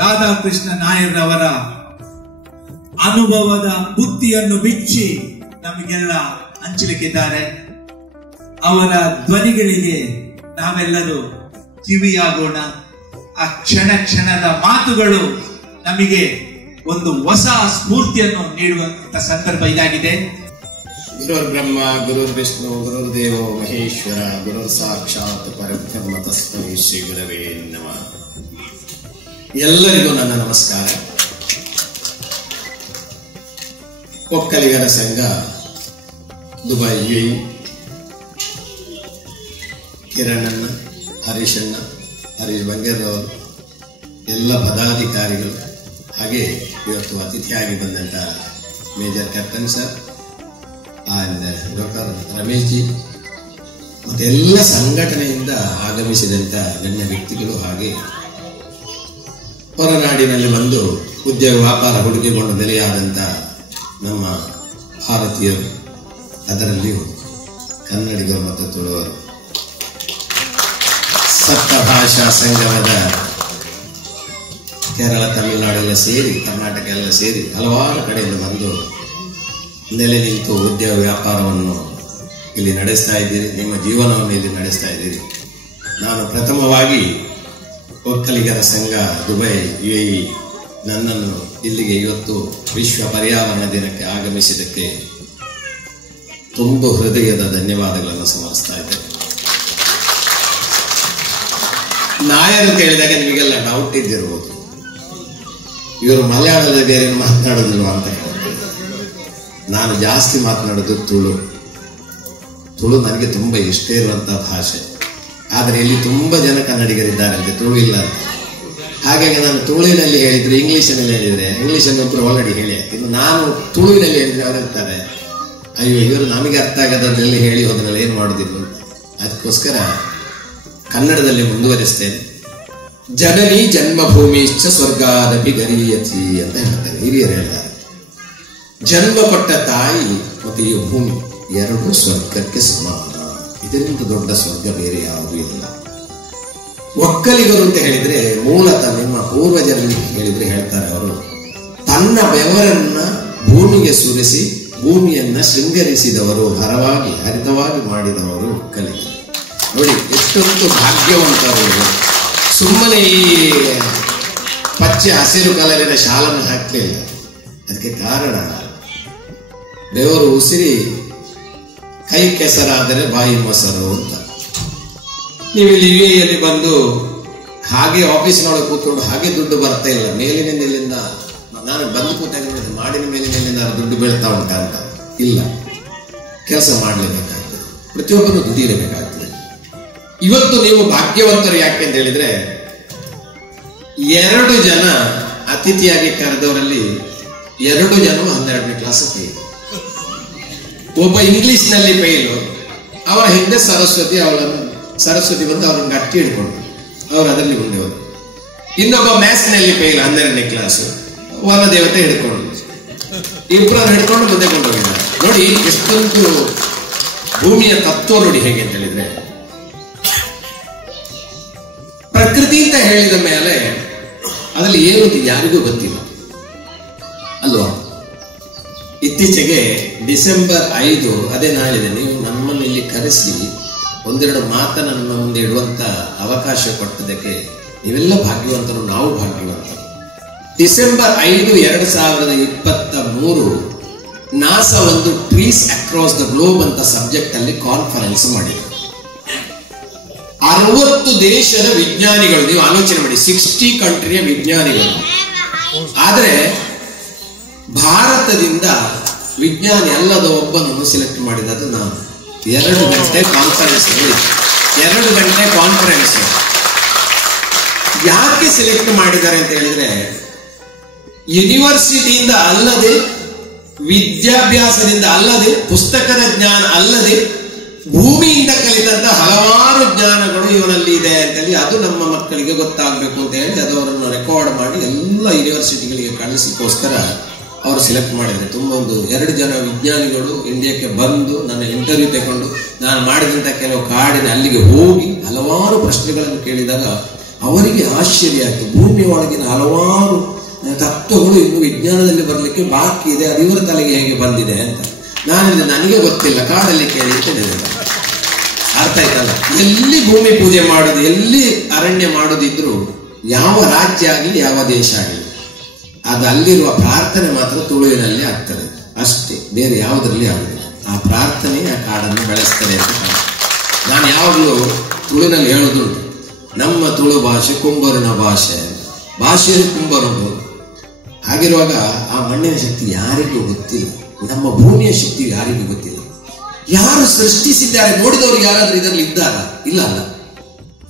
ರಾಧಾಕೃಷ್ಣ ನಾಯರ್ರವರ ಅನುಭವದ ಬುದ್ಧಿಯನ್ನು ಬಿಚ್ಚಿ ನಮಗೆಲ್ಲ ಹಂಚಲಿಕ್ಕಿದ್ದಾರೆ. ಅವರ ಧ್ವನಿಗಳಿಗೆ ನಾವೆಲ್ಲರೂ ಕಿವಿಯಾಗೋಣ. ಆ ಕ್ಷಣ ಕ್ಷಣದ ಮಾತುಗಳು ನಮಗೆ ಒಂದು ಹೊಸ ಸ್ಫೂರ್ತಿಯನ್ನು ನೀಡುವಂತ ಸಂದರ್ಭ ಇದಾಗಿದೆ. ಗುರುರ್ ಬ್ರಹ್ಮ ಗುರುರ್ ವಿಷ್ಣು ಗುರುರ್ದೇವೋ ಮಹೇಶ್ವರ ಗುರುರ್ ಸಾಕ್ಷಾತ್ ಪರಬ್ರಹ್ಮ ತಸ್ಮೈ ಶ್ರೀ ಗುರವೇ ನಮಃ. ಎಲ್ಲರಿಗೂ ನನ್ನ ನಮಸ್ಕಾರ. ಒಕ್ಕಲಿಗರ ಸಂಘ ದುಬೈ UAE ಕಿರಣಣ್ಣ, ಹರೀಶ್ ಬಂಗೇರವರು, ಎಲ್ಲ ಪದಾಧಿಕಾರಿಗಳು, ಹಾಗೆ ಇವತ್ತು ಅತಿಥಿಯಾಗಿ ಬಂದಂತ major captain sir and doctor Ramesh G ಮತ್ತೆ ಎಲ್ಲ ಸಂಘಟನೆಯಿಂದ ಆಗಮಿಸಿದಂತ ನನ್ನ ವ್ಯಕ್ತಿಗಳು, ಹಾಗೆ ಹೊರನಾಡಿನಲ್ಲಿ ಬಂದು ಉದ್ಯೋಗ ವ್ಯಾಪಾರ ಹುಡುಕಿಕೊಂಡು ನೆಲೆಯಾದಂತ ನಮ್ಮ ಭಾರತೀಯರು, ಅದರಲ್ಲಿಯೂ ಕನ್ನಡಿಗರು ಮತ್ತು ತುಳುವರು, ಸಪ್ತ ಭಾಷಾ ಸಂಗಮದ ಕೇರಳ, ತಮಿಳುನಾಡೆಲ್ಲ ಸೇರಿ, ಕರ್ನಾಟಕ ಎಲ್ಲ ಸೇರಿ ಹಲವಾರು ಕಡೆಯಿಂದ ಬಂದು ನೆಲೆ ನಿಂತು ಉದ್ಯೋಗ ವ್ಯಾಪಾರವನ್ನು ಇಲ್ಲಿ ನಡೆಸ್ತಾ ಇದ್ದೀರಿ, ನಿಮ್ಮ ಜೀವನವನ್ನು ಇಲ್ಲಿ ನಡೆಸ್ತಾ ಇದ್ದೀರಿ. ನಾನು ಪ್ರಥಮವಾಗಿ ಒಕ್ಕಲಿಗರ ಸಂಘ ದುಬೈ UAE ನನ್ನನ್ನು ಇಲ್ಲಿಗೆ ಇವತ್ತು ವಿಶ್ವ ಪರ್ಯಾವರಣ ದಿನಕ್ಕೆ ಆಗಮಿಸಿದ್ದಕ್ಕೆ ತುಂಬ ಹೃದಯದ ಧನ್ಯವಾದಗಳನ್ನು ಸಮರ್ಪಿಸ್ತಾ ಇದ್ದೇನೆ. ನಾಯರ್ ಅಂತ ಹೇಳಿದಾಗ ನಿಮಗೆಲ್ಲ ಡೌಟ್ ಇದ್ದಿರ್ಬೋದು, ಇವರು ಮಲಯಾಳದ ಬೇರೆ ಮಾತನಾಡೋದಿಲ್ವ ಅಂತ ಹೇಳ್ತಾರೆ. ನಾನು ಜಾಸ್ತಿ ಮಾತನಾಡೋದು ತುಳು ನನಗೆ ತುಂಬಾ ಇಷ್ಟ ಇರುವಂತಹ ಭಾಷೆ. ಆದರೆ ಇಲ್ಲಿ ತುಂಬಾ ಜನ ಕನ್ನಡಿಗರಿದ್ದಾರಂತೆ, ತುಳು ಇಲ್ಲ ಅಂತ. ಹಾಗಾಗಿ ನಾನು ತುಳುವಿನಲ್ಲಿ ಹೇಳಿದ್ರೆ, ಇಂಗ್ಲಿಷಿನಲ್ಲಿ ಹೇಳಿದ್ರೆ, ಇಂಗ್ಲಿಷನ್ನು ಒಬ್ಬರು ಆಲ್ರೆಡಿ ಹೇಳಿ, ಇನ್ನು ನಾನು ತುಳುವಿನಲ್ಲಿ ಹೇಳಿದ್ರೆ ಅವರಿರ್ತಾರೆ, ಅಯ್ಯೋ ಇವರು ನಮಗೆ ಅರ್ಥ ಆಗದಲ್ಲಿ ಹೇಳಿ ಹೋದ್ರಲ್ಲಿ ಏನ್ ಮಾಡೋದಿಲ್ಲ. ಅದಕ್ಕೋಸ್ಕರ ಕನ್ನಡದಲ್ಲಿ ಮುಂದುವರಿಸ್ತೇನೆ. ಜನನಿ ಜನ್ಮಭೂಮಿಶ್ಚ ಸ್ವರ್ಗಾದಪಿ ಗರೀಯತಿ ಅಂತ ಹೇಳ್ತಾರೆ, ಹಿರಿಯರು ಹೇಳ್ತಾರೆ. ಜನ್ಮ ಕೊಟ್ಟ ತಾಯಿ ಮತ್ತು ಈ ಭೂಮಿ ಎರಡು ಸ್ವರ್ಗಕ್ಕೆ ಸಮಾನ, ಇದರಿಂದ ದೊಡ್ಡ ಸ್ವರ್ಗ ಬೇರೆ ಯಾವುದೂ ಇಲ್ಲ. ಒಕ್ಕಲಿಗರು ಅಂತ ಹೇಳಿದ್ರೆ ಮೂಲತಃ ನಿಮ್ಮ ಪೂರ್ವಜರಲ್ಲಿ ಹೇಳಿದ್ರೆ ಹೇಳ್ತಾರೆ, ಅವರು ತನ್ನ ಬೆವರನ್ನ ಭೂಮಿಗೆ ಸುರಿಸಿ ಭೂಮಿಯನ್ನ ಶೃಂಗರಿಸಿದವರು, ಹರಿತವಾಗಿ ಮಾಡಿದವರು ಒಕ್ಕಲಿಗರು. ನೋಡಿ ಎಷ್ಟೊಂದು ಭಾಗ್ಯವಂತರು. ಸುಮ್ಮನೆ ಈ ಪಚ್ಚೆ ಹಸಿರು ಕಲರಿನ ಶಾಲನ್ನು ಹಾಕಲಿಲ್ಲ. ಅದಕ್ಕೆ ಕಾರಣ ಬೆವರು ಉಸಿರಿ ಕೈ ಕೆಸರಾದರೆ ಬಾಯಿ ಮೊಸರು ಅಂತ. ನೀವು ಇಲ್ಲಿ UAEಯಲ್ಲಿ ಬಂದು ಹಾಗೆ ಆಫೀಸ್ನೊಳಗೆ ಕೂತ್ಕೊಂಡು ಹಾಗೆ ದುಡ್ಡು ಬರ್ತಾ ಇಲ್ಲ, ಮೇಲಿನಿಂದ ಇಲ್ಲಿಂದ ನಾನು ಬಂದು ಕೂತಾಗ ನೋಡಿದೆ, ಮಾಡಿನ ಮೇಲಿನಿಂದ ದುಡ್ಡು ಬೀಳ್ತಾ ಉಂಟ ಅಂತ ಇಲ್ಲ. ಕೆಲಸ ಮಾಡಲೇಬೇಕಾಗ್ತದೆ, ಪ್ರತಿಯೊಬ್ಬರು ದುಡಿಯಲೇಬೇಕಾಗ್ತದೆ. ಇವತ್ತು ನೀವು ಭಾಗ್ಯವಂತರು ಯಾಕೆ ಅಂತ ಹೇಳಿದ್ರೆ, 2 ಜನ ಅತಿಥಿಯಾಗಿ ಕರೆದವರಲ್ಲಿ 2 ಜನ 12ನೇ ಕ್ಲಾಸ್ ಫೇಲ್. ಒಬ್ಬ ಇಂಗ್ಲಿಷ್ ನಲ್ಲಿ ಫೇಲು, ಅವರ ಹಿಂದೆ ಸರಸ್ವತಿ ಬಂದು ಅವ್ರನ್ನ ಗಟ್ಟಿ ಹಿಡ್ಕೊಂಡು ಅವರು ಅದರಲ್ಲಿ ಮುಂದೆವರು. ಇನ್ನೊಬ್ಬ ಮ್ಯಾಥ್ಸ್ ನಲ್ಲಿ ಫೇಲ್, 12ನೇ ಕ್ಲಾಸ್, ವನ ದೇವತೆ ಹಿಡ್ಕೊಂಡು, ಇಬ್ಬರನ್ನು ಹಿಡ್ಕೊಂಡು ಮುಂದೆ ಕೊಂಡೋಗಿದ್ದಾರೆ. ನೋಡಿ ಎಷ್ಟೊಂದು ಭೂಮಿಯ ತತ್ವ ನೋಡಿ ಹೇಗೆ ಅಂತ ಹೇಳಿದ್ರೆ, ಪ್ರಕೃತಿ ಅಂತ ಹೇಳಿದ ಮೇಲೆ ಅದರಲ್ಲಿ ಏನು ಯಾರಿಗೂ ಗೊತ್ತಿಲ್ಲ ಅಲ್ವಾ. ಇತ್ತೀಚೆಗೆ ಡಿಸೆಂಬರ್ 5 ಅದೇ ನಾಳಿದೆ, ನೀವು ನಮ್ಮನ್ನು ಇಲ್ಲಿ ಕರೆಸಿ ಒಂದೆರಡು ಮಾತನ್ನು ನಮ್ಮ ಮುಂದೆ ಇಡುವಂತ ಅವಕಾಶ ಕೊಟ್ಟದಕ್ಕೆ ನೀವೆಲ್ಲ ಭಾಗ್ಯವಂತರು, ನಾವು ಭಾಗ್ಯವಂತರು. ಡಿಸೆಂಬರ್ 5, 2023 ನಾಸಾ ಒಂದು ಟ್ರೀಸ್ ಅಕ್ರಾಸ್ ದ ಗ್ಲೋಬ್ ಅಂತ ಸಬ್ಜೆಕ್ಟ್ ಅಲ್ಲಿ ಕಾನ್ಫರೆನ್ಸ್ ಮಾಡಿದೆ. 60 ದೇಶದ ವಿಜ್ಞಾನಿಗಳು, ನೀವು ಆಲೋಚನೆ ಮಾಡಿ, 60 ಕಂಟ್ರಿಯ ವಿಜ್ಞಾನಿಗಳು. ಆದರೆ ಭಾರತದಿಂದ ವಿಜ್ಞಾನಿ ಅಲ್ಲದ ಒಬ್ಬನನ್ನು ಸೆಲೆಕ್ಟ್ ಮಾಡಿದ್ದು ನಾನು. 2 ಗಂಟೆ ಕಾನ್ಫರೆನ್ಸ್. 2 ಗಂಟೆ ಕಾನ್ಫರೆನ್ಸ್ ಯಾಕೆ ಸೆಲೆಕ್ಟ್ ಮಾಡಿದ್ದಾರೆ ಅಂತ ಹೇಳಿದ್ರೆ, ಯೂನಿವರ್ಸಿಟಿಯಿಂದ ಅಲ್ಲದೆ, ವಿದ್ಯಾಭ್ಯಾಸದಿಂದ ಅಲ್ಲದೆ, ಪುಸ್ತಕದ ಜ್ಞಾನ ಅಲ್ಲದೆ, ಭೂಮಿಯಿಂದ ಕಲಿತಂತ ಹಲವಾರು ಜ್ಞಾನಗಳು ಇವನಲ್ಲಿ ಇದೆ ಅಂತೇಳಿ ಅದು ನಮ್ಮ ಮಕ್ಕಳಿಗೆ ಗೊತ್ತಾಗಬೇಕು ಅಂತ ಹೇಳಿ ಅದು ಅವರನ್ನು ರೆಕಾರ್ಡ್ ಮಾಡಿ ಎಲ್ಲ ಯೂನಿವರ್ಸಿಟಿಗಳಿಗೆ ಕಳಿಸಿಕೋಸ್ಕರ ಅವರು ಸೆಲೆಕ್ಟ್ ಮಾಡಿದ್ದಾರೆ. ತುಂಬ ಒಂದು 2 ಜನ ವಿಜ್ಞಾನಿಗಳು ಇಂಡಿಯಾಕ್ಕೆ ಬಂದು ನನ್ನ ಇಂಟರ್ವ್ಯೂ ತಗೊಂಡು ನಾನು ಮಾಡಿದಂತ ಕೆಲವು ಕಾಡಿನ ಅಲ್ಲಿಗೆ ಹೋಗಿ ಹಲವಾರು ಪ್ರಶ್ನೆಗಳನ್ನು ಕೇಳಿದಾಗ ಅವರಿಗೆ ಆಶ್ಚರ್ಯ ಆಯಿತು. ಭೂಮಿಯ ಒಳಗಿನ ಹಲವಾರು ತತ್ವಗಳು ಇನ್ನು ವಿಜ್ಞಾನದಲ್ಲಿ ಬರಲಿಕ್ಕೆ ಬಾಕಿ ಇದೆ, ಅದು ಇವರ ತಲೆಗೆ ಹೇಗೆ ಬಂದಿದೆ ಅಂತ. ನಾನಿಂದ ನನಗೆ ಗೊತ್ತಿಲ್ಲ, ಕಾಡಲ್ಲಿ ಕೇಳಿ ಅರ್ಥ ಆಯ್ತಲ್ಲ. ಎಲ್ಲಿ ಭೂಮಿ ಪೂಜೆ ಮಾಡೋದು, ಎಲ್ಲಿ ಅರಣ್ಯ ಮಾಡೋದಿದ್ರು, ಯಾವ ರಾಜ್ಯ ಆಗಲಿ ಯಾವ ದೇಶ ಆಗಲಿ, ಅದು ಅಲ್ಲಿರುವ ಪ್ರಾರ್ಥನೆ ಮಾತ್ರ ತುಳುವಿನಲ್ಲಿ ಆಗ್ತದೆ ಅಷ್ಟೇ, ಬೇರೆ ಯಾವುದರಲ್ಲಿ ಆಗುದಿಲ್ಲ. ಆ ಪ್ರಾರ್ಥನೆ ಆ ಕಾಡನ್ನು ಬೆಳೆಸ್ತದೆ ಅಂತ. ನಾನು ಯಾವಾಗಲೂ ತುಳುವಿನಲ್ಲಿ ಹೇಳೋದುಂಟು, ನಮ್ಮ ತುಳು ಭಾಷೆ ಕುಂಬರಿನ ಭಾಷೆಯಲ್ಲಿ ಕುಂಬರುಂಟು. ಹಾಗಿರುವಾಗ ಆ ಮಣ್ಣಿನ ಶಕ್ತಿ ಯಾರಿಗೂ ಗೊತ್ತಿಲ್ಲ, ನಮ್ಮ ಭೂಮಿಯ ಶಕ್ತಿ ಯಾರಿಗೂ ಗೊತ್ತಿಲ್ಲ. ಯಾರು ಸೃಷ್ಟಿಸಿದ್ದಾರೆ ನೋಡಿದವರು ಯಾರಾದ್ರೂ ಇದರಲ್ಲಿ ಇದ್ದಾರ? ಇಲ್ಲ ಅಲ್ಲ.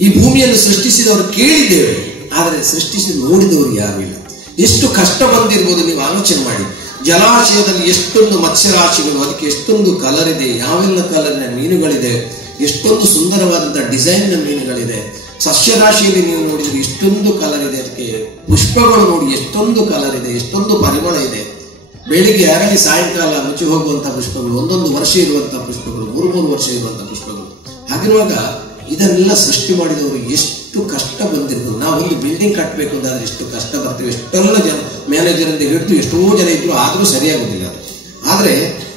ಈ ಭೂಮಿಯನ್ನು ಸೃಷ್ಟಿಸಿದವರು ಕೇಳಿದ್ದೇವೆ, ಆದರೆ ಸೃಷ್ಟಿಸಿ ನೋಡಿದವರು ಯಾರು ಇಲ್ಲ. ಎಷ್ಟು ಕಷ್ಟ ಬಂದಿರ್ಬೋದು ನೀವು ಆಲೋಚನೆ ಮಾಡಿ. ಜಲಾಶಯದಲ್ಲಿ ಎಷ್ಟೊಂದು ಮತ್ಸ್ಯರಾಶಿಗಳು, ಅದಕ್ಕೆ ಎಷ್ಟೊಂದು ಕಲರ್ ಇದೆ, ಯಾವೆಲ್ಲ ಕಲರ್ನ ಮೀನುಗಳಿದೆ, ಎಷ್ಟೊಂದು ಸುಂದರವಾದಂತಹ ಡಿಸೈನ್ನ ಮೀನುಗಳಿದೆ. ಸಸ್ಯರಾಶಿಯಲ್ಲಿ ನೀವು ನೋಡಿದ್ರೆ ಎಷ್ಟೊಂದು ಕಲರ್ ಇದೆ, ಅದಕ್ಕೆ ಪುಷ್ಪಗಳು ನೋಡಿ ಎಷ್ಟೊಂದು ಕಲರ್ ಇದೆ, ಎಷ್ಟೊಂದು ಪರಿಮಳ ಇದೆ. ಬೆಳಿಗ್ಗೆ ಅರಳಿ ಸಾಯಂಕಾಲ ಮುಚ್ಚಿ ಹೋಗುವಂತಹ ಪುಷ್ಪಗಳು, ಒಂದೊಂದು ವರ್ಷ ಇರುವಂತಹ ಪುಷ್ಪಗಳು, 3 ವರ್ಷ ಇರುವಂತಹ ಪುಷ್ಪಗಳು. ಹಾಗಿರುವಾಗ ಇದನ್ನೆಲ್ಲ ಸೃಷ್ಟಿ ಮಾಡಿದವರು ಎಷ್ಟು ಕಷ್ಟ ಬಂದಿರ್ಬೋದು. ನಾವೊಂದು ಬಿಲ್ಡಿಂಗ್ ಕಟ್ಟಬೇಕು ಅಂತಾದ್ರೆ ಎಷ್ಟು ಕಷ್ಟ ಬರ್ತೇವೆ, ಎಷ್ಟೆಲ್ಲ ಜನ ಮ್ಯಾನೇಜರ್ ಅಂತ ಹಿಡಿದು ಎಷ್ಟೋ ಜನ ಇದ್ರು, ಆದ್ರೂ ಸರಿಯಾಗುದಿಲ್ಲ. ಆದ್ರೆ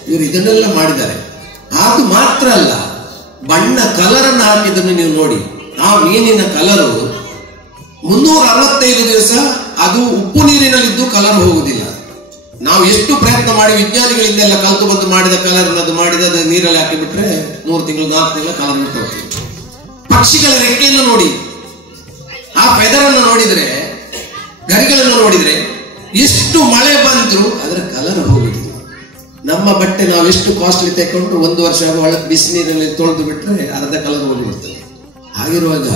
ಇವರು ಇದನ್ನೆಲ್ಲ ಮಾಡಿದ್ದಾರೆ. ಅದು ಮಾತ್ರ ಅಲ್ಲ, ಬಣ್ಣ ಕಲರನ್ನು ಹಾಕಿದ್ದನ್ನು ನೀವು ನೋಡಿ. ಆ ಮೀನಿನ ಕಲರು 365 ದಿವಸ ಅದು ಉಪ್ಪು ನೀರಿನಲ್ಲಿದ್ದು ಕಲರ್ ಹೋಗುದಿಲ್ಲ. ನಾವು ಎಷ್ಟು ಪ್ರಯತ್ನ ಮಾಡಿ ವಿಜ್ಞಾನಿಗಳಿಂದೆಲ್ಲ ಕಲ್ತು ಬಂದು ಮಾಡಿದ ಕಲರ್ ಅದು ಮಾಡಿದ ನೀರಲ್ಲಿ ಹಾಕಿಬಿಟ್ರೆ 3 ತಿಂಗಳು 4 ತಿಂಗಳು ಕಲರ್ ಬಿಟ್ಟು ಹೋಗ್ತದೆ. ಪಕ್ಷಿಗಳ ರೆಕ್ಕೆಯನ್ನು ನೋಡಿ, ಆ ಫೆದರನ್ನು ನೋಡಿದ್ರೆ, ಗರಿಗಳನ್ನು ನೋಡಿದ್ರೆ, ಎಷ್ಟು ಮಳೆ ಬಂದ್ರು ಅದರ ಕಲರ್ ಹೋಗುದಿಲ್ಲ. ನಮ್ಮ ಬಟ್ಟೆ ನಾವು ಎಷ್ಟು ಕಾಸ್ಟ್ಲಿ ತೆಕೊಂಡು 1 ವರ್ಷ ಒಳಗೆ ಬಿಸಿನೀರಲ್ಲಿ ತೊಳೆದು ಬಿಟ್ರೆ ಅರ್ಧ ಕಲರ್ ಹೋಗಿಬಿಡ್ತದೆ. ಹಾಗಿರುವಾಗ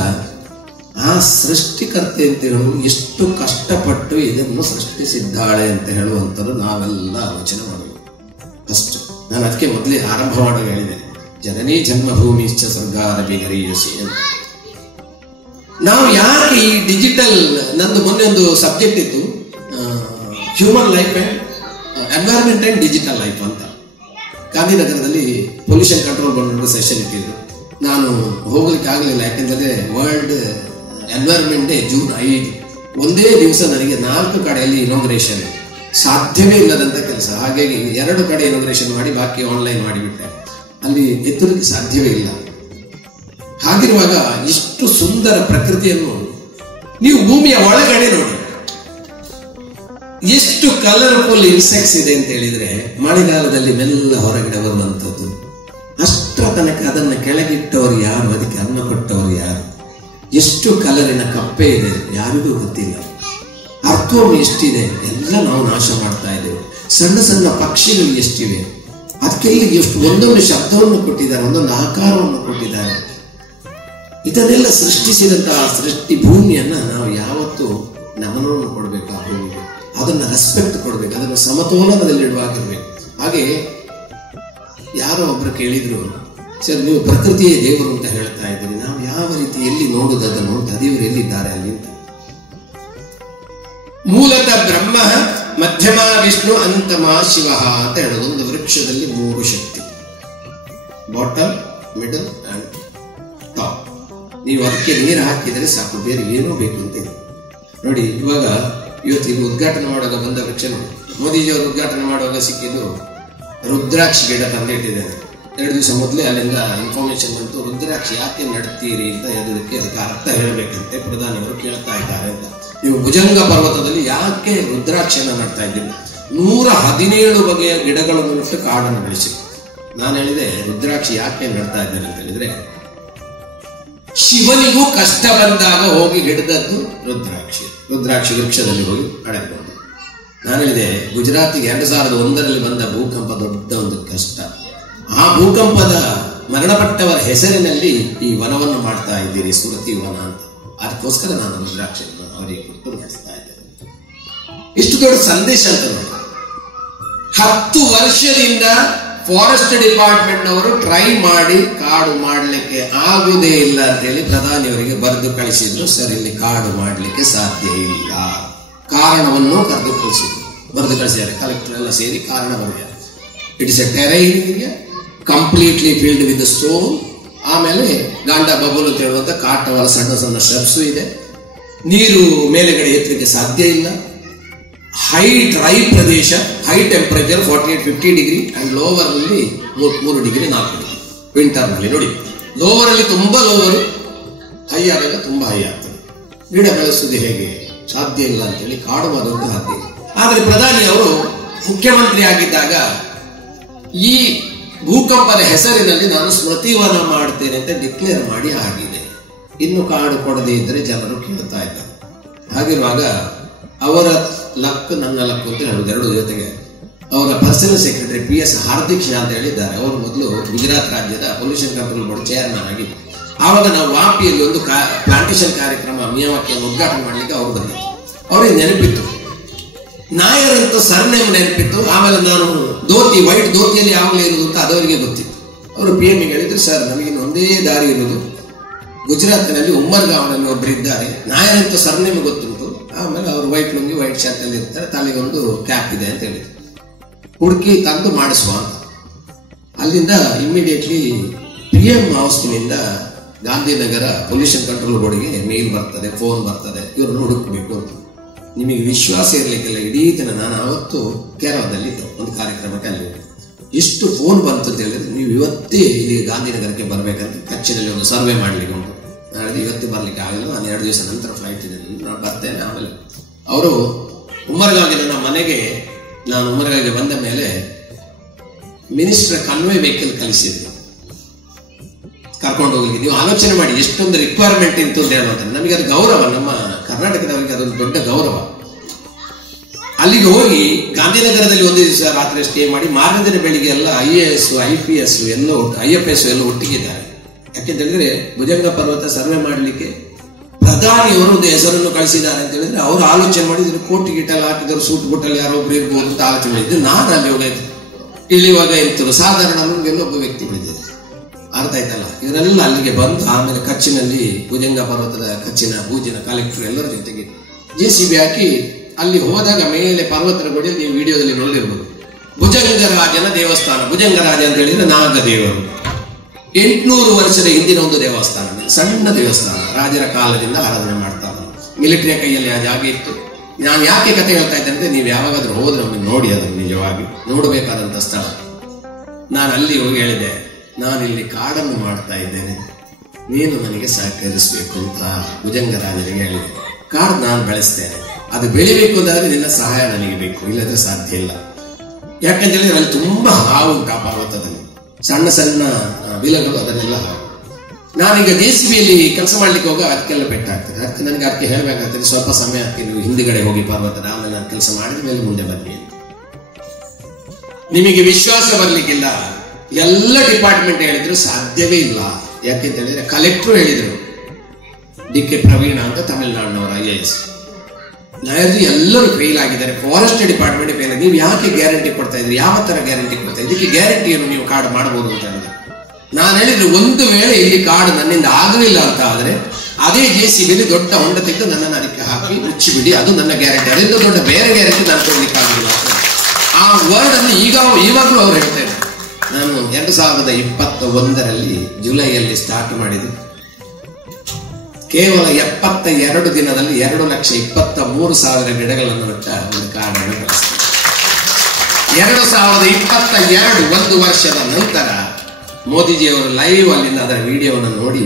ಆ ಸೃಷ್ಟಿಕರ್ತೆ ಅಂತ ಹೇಳುವ ಎಷ್ಟು ಕಷ್ಟಪಟ್ಟು ಇದನ್ನು ಸೃಷ್ಟಿಸಿದ್ದಾಳೆ ಅಂತ ಹೇಳುವಂಥದ್ದು ನಾವೆಲ್ಲ ಆಲೋಚನೆ ಮಾಡಬೇಕು. ಅಷ್ಟು ನಾನು ಅದಕ್ಕೆ ಮೊದಲೇ ಆರಂಭ ಮಾಡುವಾಗ ಹೇಳಿದೆ, ಜನನಿ ಜನ್ಮಭೂಮಿ ಇಷ್ಟ ಸ್ವರ್ಗಾರಭಿ ಗರೀಯಸಿ. ನಾವು ಯಾಕೆ ಈ ಡಿಜಿಟಲ್, ನಂದು ಮೊನ್ನೆ ಒಂದು ಸಬ್ಜೆಕ್ಟ್ ಇತ್ತು, human life and environment and digital life ಅಂತ. ಗಾಂಧಿನಗರದಲ್ಲಿ ಪೊಲ್ಯೂಷನ್ ಕಂಟ್ರೋಲ್ ಬೋರ್ಡ್ ಸೆಷನ್ ಇಟ್ಟಿದ್ರು. ನಾನು ಹೋಗ್ಲಿಕ್ಕೆ ಆಗಲಿಲ್ಲ, ಯಾಕೆಂದ್ರೆ ವರ್ಲ್ಡ್ ಎನ್ವೈರನ್ಮೆಂಟ್ ಡೇ ಜೂನ್ 5. ಒಂದೇ ದಿವಸ ನನಗೆ 4 ಕಡೆಯಲ್ಲಿ ಇನಾಗ್ರೇಷನ್, ಸಾಧ್ಯವೇ ಇಲ್ಲದಂತ ಕೆಲಸ. ಹಾಗಾಗಿ 2 ಕಡೆ ಇನಾಗ್ರೇಷನ್ ಮಾಡಿ ಬಾಕಿ ಆನ್ಲೈನ್ ಮಾಡಿಬಿಟ್ಟೆ. ಅಲ್ಲಿ ಎತ್ತಲಿಕ್ಕೆ ಸಾಧ್ಯವೇ ಇಲ್ಲ. ಹಾಗಿರುವಾಗ ಇಷ್ಟು ಸುಂದರ ಪ್ರಕೃತಿಯನ್ನು ನೀವು ಭೂಮಿಯ ಒಳಗಡೆ ನೋಡಿ, ಎಷ್ಟು ಕಲರ್ಫುಲ್ ಇನ್ಸೆಕ್ಟ್ಸ್ ಇದೆ ಅಂತ ಹೇಳಿದ್ರೆ, ಮಳೆಗಾಲದಲ್ಲಿ ಮೆಲ್ಲ ಹೊರಗಡೆ ಬರುವಂಥದ್ದು. ಅಷ್ಟರ ತನಕ ಅದನ್ನ ಕೆಳಗಿಟ್ಟವರು ಯಾರು, ಅದಕ್ಕೆ ಅನ್ನ ಕೊಟ್ಟವರು ಯಾರು? ಎಷ್ಟು ಕಲರಿನ ಕಪ್ಪೆ ಇದೆ ಯಾರಿಗೂ ಗೊತ್ತಿಲ್ಲ. ಅರ್ಥವು ಎಷ್ಟಿದೆ ಎಲ್ಲ ನಾವು ನಾಶ ಮಾಡ್ತಾ ಇದ್ದೇವೆ. ಸಣ್ಣ ಸಣ್ಣ ಪಕ್ಷಿಗಳು ಎಷ್ಟಿವೆ, ಅದಕ್ಕೆಲ್ಲ ಎಷ್ಟು ಒಂದೊಂದು ಶಬ್ದವನ್ನು ಕೊಟ್ಟಿದ್ದಾರೆ, ಒಂದೊಂದು ಆಕಾರವನ್ನು ಕೊಟ್ಟಿದ್ದಾರೆ. ಇದನ್ನೆಲ್ಲ ಸೃಷ್ಟಿಸಿದಂತಹ ಸೃಷ್ಟಿ ಭೂಮಿಯನ್ನ ನಾವು ಯಾವತ್ತೂ ನಮನವನ್ನು ಕೊಡಬೇಕು. ಆ ಭೂಮಿಗೆ ಅದನ್ನ ರೆಸ್ಪೆಕ್ಟ್ ಕೊಡ್ಬೇಕು, ಅದನ್ನು ಸಮತೋಲನದಲ್ಲಿಡುವಾಗಿರ್ಬೇಕು. ಹಾಗೆ ಯಾರೋ ಒಬ್ರು ಕೇಳಿದ್ರು, ಸರ್ ನೀವು ಪ್ರಕೃತಿಯೇ ದೇವರು ಅಂತ ಹೇಳ್ತಾ ಇದ್ದೀರಿ, ನಾವು ಯಾವ ರೀತಿ ಎಲ್ಲಿ ನೋಡುದು ಅದನ್ನು ಅಂತ, ದೇವರು ಎಲ್ಲಿದ್ದಾರೆ ಅಲ್ಲಿ ಅಂತ. ಮೂಲತಃ ಬ್ರಹ್ಮ ಮಧ್ಯಮ ವಿಷ್ಣು ಅಂತಮ ಶಿವ ಅಂತ ಹೇಳೋದು. ಒಂದು ವೃಕ್ಷದಲ್ಲಿ 3 ಶಕ್ತಿ, ಬಾಟಮ್, ಮಿಡಲ್ ಅಂಡ್ ಟಾಪ್. ನೀವು ಅದಕ್ಕೆ ನೀರು ಹಾಕಿದರೆ ಸಾಕು, ಬೇರೆ ಏನೂ ಬೇಕು ಅಂತ ಇದೆ. ನೋಡಿ, ಇವಾಗ ಇವತ್ತು ಇಲ್ಲಿ ಉದ್ಘಾಟನೆ ಮಾಡುವಾಗ ಬಂದ ವೃಕ್ಷ ನೋಡಿ, ಮೋದಿಜಿಯವರು ಉದ್ಘಾಟನೆ ಮಾಡುವಾಗ ಸಿಕ್ಕಿದ್ದು ರುದ್ರಾಕ್ಷಿ ಗಿಡ ತಂದಿಟ್ಟಿದ್ದಾರೆ. 2 ದಿವಸ ಮೊದಲೇ ಅಲ್ಲಿಂದ ಇನ್ಫಾರ್ಮೇಶನ್ ಬಂತು, ರುದ್ರಾಕ್ಷಿ ಯಾಕೆ ನಡ್ತೀರಿ ಅಂತ. ಅದಕ್ಕೆ ಅರ್ಥ ಹೇಳಬೇಕಂತೆ ಪ್ರಧಾನಿಯವರು ಕೇಳ್ತಾ ಇದ್ದಾರೆ ಅಂತ. ನೀವು ಭುಜಂಗ ಪರ್ವತದಲ್ಲಿ ಯಾಕೆ ರುದ್ರಾಕ್ಷಿಯನ್ನು ನಡ್ತಾ ಇದ್ದೀರಿ? 117 ಬಗೆಯ ಗಿಡಗಳನ್ನು ಬಿಟ್ಟು ಕಾಡನ್ನು ಬೆಳೆಸಿ. ನಾನು ಹೇಳಿದೆ, ರುದ್ರಾಕ್ಷಿ ಯಾಕೆ ನಡ್ತಾ ಇದ್ದಾರೆ ಅಂತ ಹೇಳಿದ್ರೆ, ಶಿವನಿಗೂ ಕಷ್ಟ ಬಂದಾಗ ಹೋಗಿ ಹಿಡಿದದ್ದು ರುದ್ರಾಕ್ಷಿ ವೃಕ್ಷದಲ್ಲಿ ಹೋಗಿ ಅಡಕೊಂಡು. ನಾನು ಹೇಳಿದೆ, ಗುಜರಾತಿಗೆ 2001ರಲ್ಲಿ ಬಂದ ಭೂಕಂಪ ದೊಡ್ಡ ಒಂದು ಕಷ್ಟ. ಆ ಭೂಕಂಪದ ಮರಣಪಟ್ಟವರ ಹೆಸರಿನಲ್ಲಿ ಈ ವನವನ್ನು ಮಾಡ್ತಾ ಇದ್ದೀರಿ, ಸುರತಿ ವನ ಅಂತ. ಅದಕ್ಕೋಸ್ಕರ ನಾನು ರುದ್ರಾಕ್ಷಿಯನ್ನು ಅವರಿಗೆ ಕೊಟ್ಟು ನಡೆಸ್ತಾ ಇದ್ದೇನೆ. ಇಷ್ಟು ದೊಡ್ಡ ಸಂದೇಶ ಅಂತ ನೋಡಿ. 10 ವರ್ಷದಿಂದ ಫಾರೆಸ್ಟ್ ಡಿಪಾರ್ಟ್ಮೆಂಟ್ ನವರು ಟ್ರೈ ಮಾಡಿ ಕಾಡು ಮಾಡಲಿಕ್ಕೆ ಆಗುವುದೇ ಇಲ್ಲ ಅಂತ ಹೇಳಿ ಪ್ರಧಾನಿಯವರಿಗೆ ಬರೆದು ಕಳಿಸಿದ್ರು. ಸರ್, ಇಲ್ಲಿ ಕಾಡು ಮಾಡಲಿಕ್ಕೆ ಸಾಧ್ಯ ಇಲ್ಲ, ಕಾರಣವನ್ನು ಬರೆದು ಕಳಿಸಿದ್ದಾರೆ. ಕಲೆಕ್ಟರ್ ಎಲ್ಲ ಸೇರಿ ಕಾರಣ ಬರೆದಿದ್ದಾರೆ. It is A terrain area, completely filled with stone. ಆಮೇಲೆ ಗಾಂಡ ಬಬುಲ್ ಅಂತ ಹೇಳುವಂತ ಕಾಟವರ ಸಣ್ಣ ಸಣ್ಣ ಶ್ರಬ್ಸು ಇದೆ. ನೀರು ಮೇಲೆಗಡೆ ಎತ್ತಲಿಕ್ಕೆ ಸಾಧ್ಯ ಇಲ್ಲ. Dry Pradesh, high temperature 48-50 degree and lower ಅಲ್ಲಿ 3 ಡಿಗ್ರಿ 4 ಡಿಗ್ರಿ ವಿಂಟರ್ ನಲ್ಲಿ. ನೋಡಿ, ಲೋವರ್ ಅಲ್ಲಿ ತುಂಬಾ ಲೋವರ್, ಹೈ ಆದಾಗ ತುಂಬಾ ಹೈ ಆಗ್ತದೆ. ಗಿಡ ಬೆಳೆಸುವುದು ಹೇಗೆ? ಸಾಧ್ಯ ಇಲ್ಲ ಅಂತೇಳಿ ಕಾಡು ದೊಡ್ಡ ಸಾಧ್ಯ ಇಲ್ಲ. ಆದರೆ ಪ್ರಧಾನಿ ಅವರು ಮುಖ್ಯಮಂತ್ರಿ ಆಗಿದ್ದಾಗ ಈ ಭೂಕಂಪದ ಹೆಸರಿನಲ್ಲಿ ನಾನು ಸ್ಮೃತಿವನ ಮಾಡ್ತೇನೆ ಅಂತ ಡಿಕ್ಲೇರ್ ಮಾಡಿ ಆಗಿದೆ. ಇನ್ನು ಕಾಡು ಕೊಡದೇ ಇದ್ರೆ ಜನರು ಕೇಳ್ತಾ ಇದ್ದಾರೆ. ಹಾಗಿರುವಾಗ ಅವರ ಲಕ್ ನನ್ನ ಲಕ್ ಅಂತ ಹೇಳುವುದು ಎರಡು ಜೊತೆಗೆ. ಅವರ personal secretary PS Hardik Shah ಅಂತ ಹೇಳಿದ್ದಾರೆ. ಅವರು ಮೊದಲು ಗುಜರಾತ್ ರಾಜ್ಯದ ಪೊಲ್ಯೂಷನ್ ಕಂಟ್ರೋಲ್ ಬೋರ್ಡ್ ಚೇರ್ಮನ್ ಆಗಿ, ಆವಾಗ ನಾವು ವಾಪಿಯಲ್ಲಿ ಒಂದು ಪ್ಲಾಂಟೇಶನ್ ಕಾರ್ಯಕ್ರಮ ಮಿಯಾವಾಕಿಯನ್ನು ಉದ್ಘಾಟನೆ ಮಾಡಲಿಕ್ಕೆ ಅವರು ಬಂದಿದ್ರು. ಅವರಿಗೆ ನೆನಪಿತ್ತು, ನಾಯರ್ ಅಂತ ಸರ್ನೇಮ್ ನೆನಪಿತ್ತು. ಆಮೇಲೆ ನಾನು ವೈಟ್ ಧೋತಿಯಲ್ಲಿ ಯಾವಾಗಲೇ ಇರುವುದು ಅಂತ ಅದವರಿಗೆ ಗೊತ್ತಿತ್ತು. ಅವರು PM ಹೇಳಿದ್ರು, ಸರ್ ನಮಗೆ ಒಂದೇ ದಾರಿ ಇರುವುದು, ಗುಜರಾತ್ನಲ್ಲಿ ಉಮ್ಮರ್ಗಾವ್ನಲ್ಲಿ ಒಬ್ಬರು ಇದ್ದಾರೆ, ನಾಯರ್ ಅಂತ ಸರ್ನೇಮ್ ಗೊತ್ತುಂಟು. ಆಮೇಲೆ ಅವರು ವೈಟ್ ಲುಂಗಿ ವೈಟ್ ಶರ್ಟ್ ಅಲ್ಲಿ ಇರ್ತಾರೆ, ತಲೆಗೆ ಒಂದು ಕ್ಯಾಪ್ ಇದೆ ಅಂತ ಹೇಳಿದ್ರು. ಹುಡುಕಿ ತಂದು ಮಾಡಿಸುವ ಅಂತ. ಅಲ್ಲಿಂದ ಇಮಿಡಿಯೇಟ್ಲಿ PM ಹೌಸ್ನಿಂದ ಗಾಂಧಿನಗರ ಪೊಲ್ಯೂಷನ್ ಕಂಟ್ರೋಲ್ ಬೋರ್ಡ್ಗೆ ಮೇಲ್ ಬರ್ತದೆ, ಫೋನ್ ಬರ್ತದೆ, ಇವ್ರನ್ನ ಹುಡುಕಬೇಕು ಅಂತ. ನಿಮಗೆ ವಿಶ್ವಾಸ ಇರ್ಲಿಕ್ಕೆಲ್ಲ ಇಡೀ ದಿನ ನಾನು ಅವತ್ತು ಕೇರಳದಲ್ಲಿ ಒಂದು ಕಾರ್ಯಕ್ರಮಕ್ಕೆ ಅಲ್ಲಿ ಎಷ್ಟು ಫೋನ್ ಬಂತು ಅಂತ ಹೇಳಿದ್ರೆ, ನೀವು ಇವತ್ತೇ ಇಲ್ಲಿ ಗಾಂಧಿನಗರಕ್ಕೆ ಬರ್ಬೇಕಂತ ಕಚ್ಚಿನಲ್ಲಿ ಒಂದು ಸರ್ವೆ ಮಾಡ್ಲಿಕ್ಕೆ ಉಂಟು. ನಾಳೆ ಇವತ್ತು ಬರ್ಲಿಕ್ಕೆ ಆಗಲ್ಲ, ನಾನು 2 ದಿವಸ ನಂತರ ಫ್ಲೈಟ್ ಇದೆ, ನಾನು ಬರ್ತೇನೆ. ಆಮೇಲೆ ಅವರು ಉಮ್ಮರ್ಗಾವ್ಗೆ ನನ್ನ ಮನೆಗೆ, ನಾನು ಉಮ್ಮರ್ಗಾವ್ಗೆ ಬಂದ ಮೇಲೆ ಮಿನಿಸ್ಟರ್ ಕನ್ವೆ ವೆಹಿಕಲ್ ಕಳಿಸಿದ್ರು ಕರ್ಕೊಂಡು ಹೋಗ್ಲಿಕ್ಕೆ. ನೀವು ಆಲೋಚನೆ ಮಾಡಿ ಎಷ್ಟೊಂದು ರಿಕ್ವೈರ್ಮೆಂಟ್ ಇತ್ತು ಅಂತ ಹೇಳುವಂತ. ನಮಗೆ ಅದು ಗೌರವ, ನಮ್ಮ ಕರ್ನಾಟಕದವರಿಗೆ ಅದೊಂದು ದೊಡ್ಡ ಗೌರವ. ಅಲ್ಲಿಗೆ ಹೋಗಿ ಗಾಂಧಿನಗರದಲ್ಲಿ ಒಂದು ದಿವಸ ರಾತ್ರಿ ಸ್ಟೇ ಮಾಡಿ, ಮಾರನೇ ದಿನ ಬೆಳಿಗ್ಗೆ ಎಲ್ಲ IAS IPS ಎಲ್ಲ IFS ಎಲ್ಲ ಒಟ್ಟಿಗಿದ್ದಾರೆ. ಯಾಕೆಂತ ಹೇಳಿದ್ರೆ ಭುಜಂಗ ಪರ್ವತ ಸರ್ವೆ ಮಾಡಲಿಕ್ಕೆ ಪ್ರಧಾನಿಯವರು ಒಂದು ಹೆಸರನ್ನು ಕಳಿಸಿದ್ದಾರೆ ಅಂತ ಹೇಳಿದ್ರೆ ಅವರು ಆಲೋಚನೆ ಮಾಡಿದ್ರು, ಕೋಟಿ ಗಿಟ್ಟಲ್ಲಿ ಹಾಕಿದ್ರು, ಸೂಟ್ ಬುಟ್ಟಲ್ಲಿ ಯಾರೋ ಒಬ್ರು ಇರ್ಬೋದು ಅಂತ ಆಲೋಚನೆ ಮಾಡಿದ್ದು. ನಾನು ಅಲ್ಲಿ ಹೋಗಿದ್ದು ಇಳಿಯುವಾಗ ಇರ್ತರು ಸಾಧಾರಣ ಎಲ್ಲೊಬ್ಬ ವ್ಯಕ್ತಿ ಬಿಡಿದ್ರು. ಅರ್ಥ ಆಯ್ತಲ್ಲ. ಇವರೆಲ್ಲ ಅಲ್ಲಿಗೆ ಬಂದು ಆಮೇಲೆ ಕಚ್ಚಿನಲ್ಲಿ ಭುಜಂಗ ಪರ್ವತದ ಕಚ್ಚಿನ ಬೂಜಿನ ಕಲೆಕ್ಟರ್ ಎಲ್ಲರ ಜೊತೆಗೆ JCB ಹಾಕಿ ಅಲ್ಲಿ ಹೋದಾಗ ಮೇಲೆ ಪರ್ವತದ ಗೋಡೆಯಲ್ಲಿ ನೀವು ವಿಡಿಯೋದಲ್ಲಿ ನೋಡಿರ್ಬೋದು ಭುಜಂಗರಾಜನ ದೇವಸ್ಥಾನ. ಭುಜಂಗರಾಜ ಅಂತ ಹೇಳಿದ್ರೆ ನಾಗದೇವರು. 800 ವರ್ಷದ ಹಿಂದಿನ ಒಂದು ದೇವಸ್ಥಾನ, ಸಣ್ಣ ದೇವಸ್ಥಾನ, ರಾಜರ ಕಾಲದಿಂದ ಆರಾಧನೆ ಮಾಡ್ತಾರೆ. ಮಿಲಿಟರಿಯ ಕೈಯಲ್ಲಿ ಆ ಜಾಗ ಇತ್ತು. ನಾನು ಯಾಕೆ ಕತೆ ಹೇಳ್ತಾ ಇದ್ದೆ ಅಂದ್ರೆ, ನೀವು ಯಾವಾಗಾದ್ರೂ ಹೋದ್ರೆ ಒಮ್ಮೆ ನೋಡಿ, ಅದನ್ನು ನಿಜವಾಗಿ ನೋಡಬೇಕಾದಂತ ಸ್ಥಳ. ನಾನು ಅಲ್ಲಿ ಹೋಗಿ ಹೇಳಿದೆ, ನಾನಿಲ್ಲಿ ಕಾಡನ್ನು ಮಾಡ್ತಾ ಇದ್ದೇನೆ, ನೀನು ನನಗೆ ಸಹಕರಿಸಬೇಕು ಅಂತ ಭುಜಂಗರಾಜನಿಗೆ ಹೇಳಿದೆ. ಕಾಡು ನಾನು ಬೆಳೆಸ್ತೇನೆ, ಅದು ಬೆಳಿಬೇಕು ಅಂತಾದ್ರೆ ನಿನ್ನ ಸಹಾಯ ನನಗೆ ಬೇಕು, ಇಲ್ಲದ್ರೆ ಸಾಧ್ಯ ಇಲ್ಲ. ಯಾಕಂತ ಹೇಳಿದ್ರೆ ಅಲ್ಲಿ ತುಂಬಾ ಹಾವು ಉಂಟು ಆ ಪರ್ವತದಲ್ಲಿ, ಸಣ್ಣ ಸಣ್ಣ ಬಿಲಗಳು, ಅದನ್ನೆಲ್ಲ ಹಾವು. ನಾನೀಗ JCBಯಲ್ಲಿ ಕೆಲಸ ಮಾಡ್ಲಿಕ್ಕೆ ಹೋಗ ಅದಕ್ಕೆಲ್ಲ ಪೆಟ್ಟಾಗ್ತದೆ. ಅದಕ್ಕೆ ನನಗೆ ಅದಕ್ಕೆ ಹೇಳ್ಬೇಕಾಗ್ತದೆ, ಸ್ವಲ್ಪ ಸಮಯ ಆಗ್ತದೆ, ನೀವು ಹಿಂದುಗಡೆ ಹೋಗಿ ಪರ್ವತದ, ಆಮೇಲೆ ನಾನು ಕೆಲಸ ಮಾಡಿದ ಮೇಲೆ ಮುಂದೆ ಬನ್ನಿ. ನಿಮಗೆ ವಿಶ್ವಾಸ ಬರ್ಲಿಕ್ಕಿಲ್ಲ, ಎಲ್ಲ ಡಿಪಾರ್ಟ್ಮೆಂಟ್ ಹೇಳಿದ್ರು ಸಾಧ್ಯವೇ ಇಲ್ಲ. ಯಾಕೆಂತ ಹೇಳಿದ್ರೆ ಕಲೆಕ್ಟರ್ ಹೇಳಿದ್ರು, DK ಪ್ರವೀಣ ಅಂತ ತಮಿಳುನಾಡಿನವರು IAS, ನಾಯರ್ಜಿ ಎಲ್ಲರೂ ಫೇಲ್ ಆಗಿದ್ದಾರೆ, ಫಾರೆಸ್ಟ್ ಡಿಪಾರ್ಟ್ಮೆಂಟ್ ಫೇಲ್. ನೀವು ಯಾಕೆ ಗ್ಯಾರಂಟಿ ಕೊಡ್ತಾ ಇದ್ರಿ? ಯಾವ ತರ ಗ್ಯಾರಂಟಿ ಕೊಡ್ತಾ ಇದ್ರಿ? ಇದಕ್ಕೆ ಗ್ಯಾರಂಟಿಯನ್ನು ನೀವು ಕಾಡು ಮಾಡಬಹುದು ಅಂತ ಹೇಳಿದ್ರು. ನಾನು ಹೇಳಿದ್ರು, ಒಂದು ವೇಳೆ ಇಲ್ಲಿ ಕಾಡು ನನ್ನಿಂದ ಆಗಲಿಲ್ಲ ಅಂತ ಆದ್ರೆ ಅದೇ JCBಯಲ್ಲಿ ದೊಡ್ಡ ಹೊಂಡ ತೆಗೆದು ನನ್ನನ್ನು ಅದಕ್ಕೆ ಹಾಕಿ ಮುಚ್ಚಿಬಿಡಿ, ಅದು ನನ್ನ ಗ್ಯಾರಂಟಿ. ಅದರಿಂದ ದೊಡ್ಡ ಬೇರೆ ಗ್ಯಾರಂಟಿ ನಾನು ಕೊಡ್ಲಿಕ್ಕೆ ಆಗಲಿಲ್ಲ. ಆ ವರ್ಡ್ ಅನ್ನು ಇವಾಗಲೂ ಅವ್ರು ಹೇಳ್ತಾ ಇದ್ದಾರೆ. ನಾನು 2021 ಜುಲೈಯಲ್ಲಿ ಸ್ಟಾರ್ಟ್ ಮಾಡಿದ್ದು, ಕೇವಲ 72 ದಿನದಲ್ಲಿ 2,23,000 ಗಿಡಗಳನ್ನು ನೆಟ್ಟ ಒಂದು ಕಾಡನ್ನು ಬೆಳೆಸಿದೆ. 2022 ಒಂದು ವರ್ಷದ ನಂತರ ಮೋದಿಜಿಯವರು ಲೈವ್ ಅಲ್ಲಿಂದ ಅದರ ವಿಡಿಯೋವನ್ನು ನೋಡಿ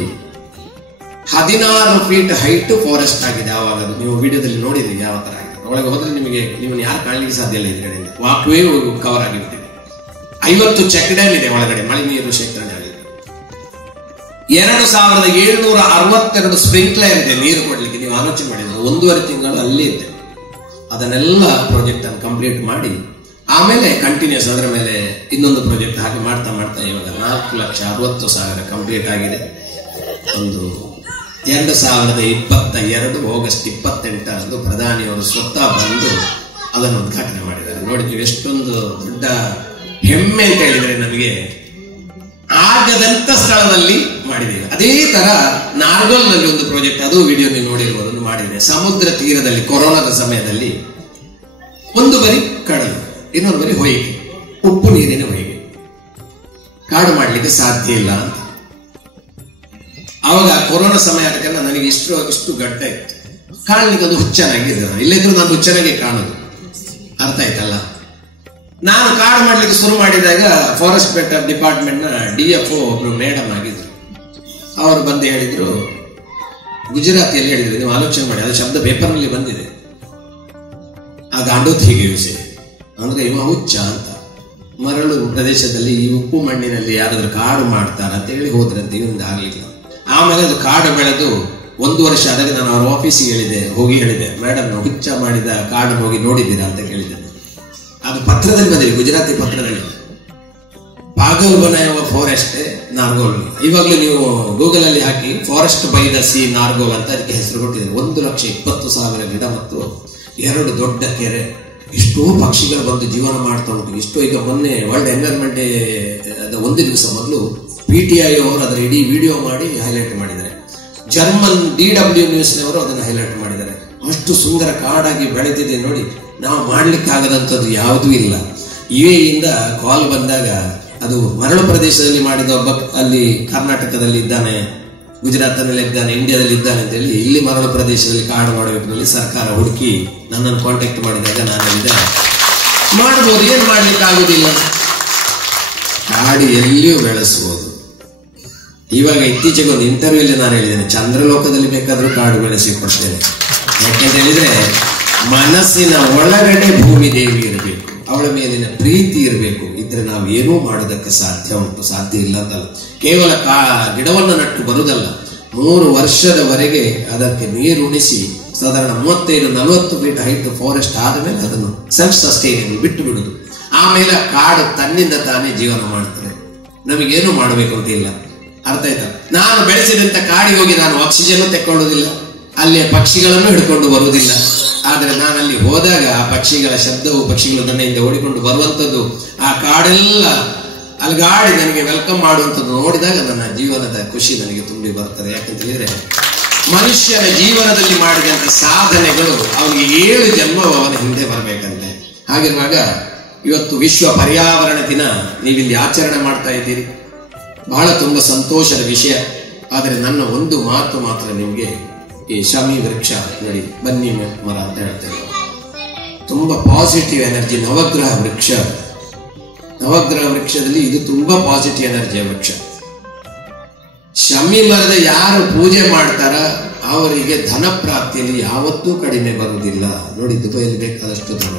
16 ಫೀಟ್ ಹೈಟ್ ಫಾರೆಸ್ಟ್ ಆಗಿದೆ. ಆವಾಗ ನೀವು ವಿಡಿಯೋದಲ್ಲಿ ನೋಡಿದ್ರಿ ಯಾವ ತರ ಆಗಿದೆ. ಒಳಗೆ ಹೋದ್ರೆ ನಿಮ್ಮನ್ನು ಯಾರು ಕಾಣಲಿಕ್ಕೆ ಸಾಧ್ಯ ಇಲ್ಲ. ಈ ಕಡೆಯಿಂದ ವಾಕ್ವೇ ಕವರ್ ಆಗಿಬಿಟ್ಟಿದೆ. 50 ಚೆಕ್ ಡ್ಯಾಮ್ ಇದೆ ಒಳಗಡೆ, ಮಳೆ ನೀರು ಶೇಖರಣೆ ಆಗಿದೆ. 2762 ಸ್ಪ್ರಿಂಕ್ಲರ್ ಇದೆ ನೀರು ಕೊಡ್ಲಿಕ್ಕೆ. ನೀವು ಆಲೋಚನೆ ಮಾಡಿದ್ರೆ 1.5 ತಿಂಗಳು ಅಲ್ಲೇ ಇದೆ. ಅದನ್ನೆಲ್ಲ ಪ್ರಾಜೆಕ್ಟ್ ಅನ್ನು ಕಂಪ್ಲೀಟ್ ಮಾಡಿ ಆಮೇಲೆ ಕಂಟಿನ್ಯೂಸ್ ಅದರ ಮೇಲೆ ಇನ್ನೊಂದು ಪ್ರಾಜೆಕ್ಟ್ ಹಾಗೆ ಮಾಡ್ತಾ ಇವಾಗ 4,60,000 ಕಂಪ್ಲೀಟ್ ಆಗಿದೆ. ಒಂದು 2022 ಆಗಸ್ಟ್ 28 ಪ್ರಧಾನಿಯವರು ಸ್ವತಃ ಬಂದು ಅದನ್ನು ಉದ್ಘಾಟನೆ ಮಾಡಿದ್ದಾರೆ. ನೋಡಿ, ನೀವು ಎಷ್ಟೊಂದು ದೊಡ್ಡ ಹೆಮ್ಮೆ ಅಂತ ಹೇಳಿದ್ರೆ ನಮಗೆ. ಆಗದಂತ ಸ್ಥಳದಲ್ಲಿ ಮಾಡಿದ್ದೇವೆ. ಅದೇ ತರ ನಾರ್ಗೋಲ್ನಲ್ಲಿ ಒಂದು ಪ್ರಾಜೆಕ್ಟ್, ಅದು ವಿಡಿಯೋ ನೀವು ನೋಡಿರ್ಬೋದು, ಮಾಡಿದೆ. ಸಮುದ್ರ ತೀರದಲ್ಲಿ ಕೊರೋನಾದ ಸಮಯದಲ್ಲಿ ಒಂದು ಬರಿ ಕಡಲು, ಇನ್ನೊಂದು ಬರಿ ಹೊಯ್ಗೆ, ಉಪ್ಪು ನೀರಿನ ಹೊಯ್ಗೆ. ಕಾಡು ಮಾಡ್ಲಿಕ್ಕೆ ಸಾಧ್ಯ ಇಲ್ಲ ಅಂತ. ಅವಾಗ ಕೊರೋನಾ ಸಮಯ ಆದ ಕಾರಣ ನನಗೆ ಇಷ್ಟು ಗಡ್ಡ ಇತ್ತು, ಕಾಣ್ಲಿಕ್ಕೆ ಒಂದು ಹುಚ್ಚನಾಗಿದೆ. ಇಲ್ಲಿದ್ರು ನಾನು ಹುಚ್ಚನಾಗೆ ಕಾಣೋದು, ಅರ್ಥ ಆಯ್ತಲ್ಲ. ನಾನು ಕಾಡು ಮಾಡ್ಲಿಕ್ಕೆ ಶುರು ಮಾಡಿದಾಗ ಫಾರೆಸ್ಟ್ ಡಿಪಾರ್ಟ್ಮೆಂಟ್ ನ DFO ಒಬ್ರು ಮೇಡಮ್ ಆಗಿದ್ರು. ಅವರು ಬಂದು ಹೇಳಿದ್ರು, ಗುಜರಾತಿಯಲ್ಲಿ ಹೇಳಿದ್ರು, ನೀವು ಆಲೋಚನೆ ಮಾಡಿ, ಅದು ಶಬ್ದ ಪೇಪರ್ ನಲ್ಲಿ ಬಂದಿದೆ, ಆ ಗಾಂಡೋತ್ ಹೀಗೆ ವಿಷಯ ಅಂದ್ರೆ ಇವ ಹುಚ್ಚ ಅಂತ. ಮರಳು ಪ್ರದೇಶದಲ್ಲಿ ಈ ಉಪ್ಪು ಮಣ್ಣಿನಲ್ಲಿ ಯಾರಾದ್ರೂ ಕಾಡು ಮಾಡ್ತಾರ ಅಂತ ಹೇಳಿ ಹೋದ್ರಂತೆ, ಇವೊಂದು ಆಗ್ಲಿಲ್ಲ. ಆಮೇಲೆ ಅದು ಕಾಡು ಬೆಳೆದು 1 ವರ್ಷ ಆದಾಗ ನಾನು ಅವ್ರ ಆಫೀಸಿಗೆ ಹೋಗಿ ಹೇಳಿದೆ, ಮೇಡಮ್ ನಾವು ಹುಚ್ಚ ಮಾಡಿದ ಕಾಡು ಹೋಗಿ ನೋಡಿದ್ದೀರಾ ಅಂತ ಕೇಳಿದೆ. ಅದು ಪತ್ರದಲ್ಲಿ ಬಂದಿದೆ, ಗುಜರಾತಿ ಪತ್ರದಲ್ಲಿ. ಪಾಗಲ್ ಬನಾಯವ ಫಾರೆಸ್ಟ್ ನಾರ್ಗೋಲ್. ಇವಾಗಲೂ ನೀವು ಗೂಗಲ್ ಅಲ್ಲಿ ಹಾಕಿ ಫಾರೆಸ್ಟ್ ಬೈ ದ ಸಿ ನಾರ್ಗೋಲ್ ಅಂತ ಅದಕ್ಕೆ ಹೆಸರು ಕೊಟ್ಟಿದ್ದಾರೆ. 1,20,000 ಗಿಡ ಮತ್ತು 2 ದೊಡ್ಡ ಕೆರೆ. ಎಷ್ಟೋ ಪಕ್ಷಿಗಳು ಬಂದು ಜೀವನ ಮಾಡ್ತಾ ಉಂಟು. ಇಷ್ಟೋ ಈಗ ಮೊನ್ನೆ ವರ್ಲ್ಡ್ ಎನ್ವೈರನ್ಮೆಂಟ್ ಡೇ 1 ದಿವಸ ಮೊದಲು PTI ಅವರು ಅದರ ಇಡೀ ವಿಡಿಯೋ ಮಾಡಿ ಹೈಲೈಟ್ ಮಾಡಿದ್ದಾರೆ. ಜರ್ಮನ್ DW ನ್ಯೂಸ್ ನವರು ಅದನ್ನು ಹೈಲೈಟ್ ಮಾಡಿದ್ದಾರೆ. ಅಷ್ಟು ಸುಂದರ ಕಾಡಾಗಿ ಬೆಳೆದಿದೆ ನೋಡಿ. ನಾವು ಮಾಡ್ಲಿಕ್ಕಾಗದಂಥದ್ದು ಯಾವುದೂ ಇಲ್ಲ. UAE ಕಾಲ್ ಬಂದಾಗ ಅದು ಮರಳು ಪ್ರದೇಶದಲ್ಲಿ ಮಾಡಿದ ಒಬ್ಬ ಅಲ್ಲಿ ಕರ್ನಾಟಕದಲ್ಲಿ ಇದ್ದಾನೆ, ಗುಜರಾತ್ನಲ್ಲಿ ಇದ್ದಾನೆ, ಇಂಡಿಯಾದಲ್ಲಿ ಇದ್ದಾನೆ ಅಂತ ಹೇಳಿ ಇಲ್ಲಿ ಮರಳು ಪ್ರದೇಶದಲ್ಲಿ ಕಾಡು ಮಾಡಬೇಕು ಸರ್ಕಾರ ಹುಡುಕಿ ನನ್ನನ್ನು ಕಾಂಟ್ಯಾಕ್ಟ್ ಮಾಡಿದಾಗ ನಾನು ಹೇಳಿದೆ, ಮಾಡ್ಬೋದು, ಏನ್ ಮಾಡ್ಲಿಕ್ಕೆ ಆಗುದಿಲ್ಲ, ಕಾಡು ಎಲ್ಲಿಯೂ ಬೆಳೆಸಬಹುದು. ಇವಾಗ ಇತ್ತೀಚೆಗೆ ಒಂದು ಇಂಟರ್ವ್ಯೂ ಅಲ್ಲಿ ನಾನು ಹೇಳಿದ್ದೇನೆ, ಚಂದ್ರಲೋಕದಲ್ಲಿ ಬೇಕಾದ್ರೂ ಕಾಡು ಬೆಳೆಸಿ ಕೊಡ್ತೇನೆ. ಯಾಕೆಂತ ಹೇಳಿದ್ರೆ ಮನಸ್ಸಿನ ಒಳಗಡೆ ಭೂಮಿ ದೇವಿ ಇರಬೇಕು, ಅವಳ ಮೇಲಿನ ಪ್ರೀತಿ ಇರಬೇಕು. ಇದ್ರೆ ನಾವು ಏನೂ ಮಾಡೋದಕ್ಕೆ ಸಾಧ್ಯ ಉಂಟು, ಸಾಧ್ಯ ಇಲ್ಲ ಅಂತಲ್ಲ. ಕೇವಲ ಗಿಡವನ್ನು ನಟ್ಟು ಬರುವುದಲ್ಲ, 3 ವರ್ಷದವರೆಗೆ ಅದಕ್ಕೆ ನೀರುಣಿಸಿ ಸಾಧಾರಣ 35-40 ಫೀಟ್ ಹೈಟ್ ಫಾರೆಸ್ಟ್ ಆದಮೇಲೆ ಅದನ್ನು ಸೆಲ್ಫ್ ಸಸ್ಟೈನೇಬಲ್ ಬಿಟ್ಟು ಬಿಡುದು. ಆಮೇಲೆ ಕಾಡು ತನ್ನಿಂದ ತಾನೇ ಜೀವನ ಮಾಡ್ತಾರೆ, ನಮಗೇನು ಮಾಡಬೇಕು ಅಂತ ಇಲ್ಲ. ಅರ್ಥ ಆಯ್ತಾ? ನಾನು ಬೆಳೆಸಿದಂತ ಕಾಡಿಗೆ ಹೋಗಿ ನಾನು ಆಕ್ಸಿಜನ್ ತೆಕ್ಕೊಳ್ಳುವುದಿಲ್ಲ, ಅಲ್ಲಿಯ ಪಕ್ಷಿಗಳನ್ನು ಹಿಡ್ಕೊಂಡು ಬರುವುದಿಲ್ಲ. ಆದ್ರೆ ನಾನು ಅಲ್ಲಿ ಹೋದಾಗ ಆ ಪಕ್ಷಿಗಳ ಶಬ್ದವು, ಪಕ್ಷಿಗಳು ನನ್ನಿಂದ ಓಡಿಕೊಂಡು ಬರುವಂತದ್ದು, ಆ ಕಾಡೆಲ್ಲ ಅಲ್ಗಾಡಿ ನನಗೆ ವೆಲ್ಕಮ್ ಮಾಡುವಂಥದ್ದು ನೋಡಿದಾಗ ನನ್ನ ಜೀವನದ ಖುಷಿ ನನಗೆ ತುಂಬಿ ಬರ್ತದೆ. ಯಾಕಂತ ಹೇಳಿದ್ರೆ ಮನುಷ್ಯನ ಜೀವನದಲ್ಲಿ ಮಾಡಿದಂತ ಸಾಧನೆಗಳು ಅವನಿಗೆ 7 ಜನ್ಮ ಅವನ ಹಿಂದೆ ಬರಬೇಕಂತೆ. ಹಾಗಿರುವಾಗ ಇವತ್ತು ವಿಶ್ವ ಪರ್ಯಾವರಣ ದಿನ ನೀವಿಲ್ಲಿ ಆಚರಣೆ ಮಾಡ್ತಾ ಇದ್ದೀರಿ, ಬಹಳ ತುಂಬಾ ಸಂತೋಷದ ವಿಷಯ. ಆದರೆ ನನ್ನ ಒಂದು ಮಾತು ಮಾತ್ರ ನಿಮಗೆ, ಈ ಶಮಿ ವೃಕ್ಷ ನೋಡಿ, ಬನ್ನಿ ಮರ ಅಂತ ಹೇಳ್ತೇವೆ, ತುಂಬಾ ಪಾಸಿಟಿವ್ ಎನರ್ಜಿ. ನವಗ್ರಹ ವೃಕ್ಷದಲ್ಲಿ ಇದು ತುಂಬಾ ಪಾಸಿಟಿವ್ ಎನರ್ಜಿಯ ವೃಕ್ಷ. ಶಮಿ ಮರದ ಯಾರು ಪೂಜೆ ಮಾಡ್ತಾರ ಅವರಿಗೆ ಧನ ಪ್ರಾಪ್ತಿಯಲ್ಲಿ ಯಾವತ್ತೂ ಕಡಿಮೆ ಬರುವುದಿಲ್ಲ. ನೋಡಿ, ದುಬೈಯಲ್ಲಿ ಬೇಕಾದಷ್ಟು ಧನ.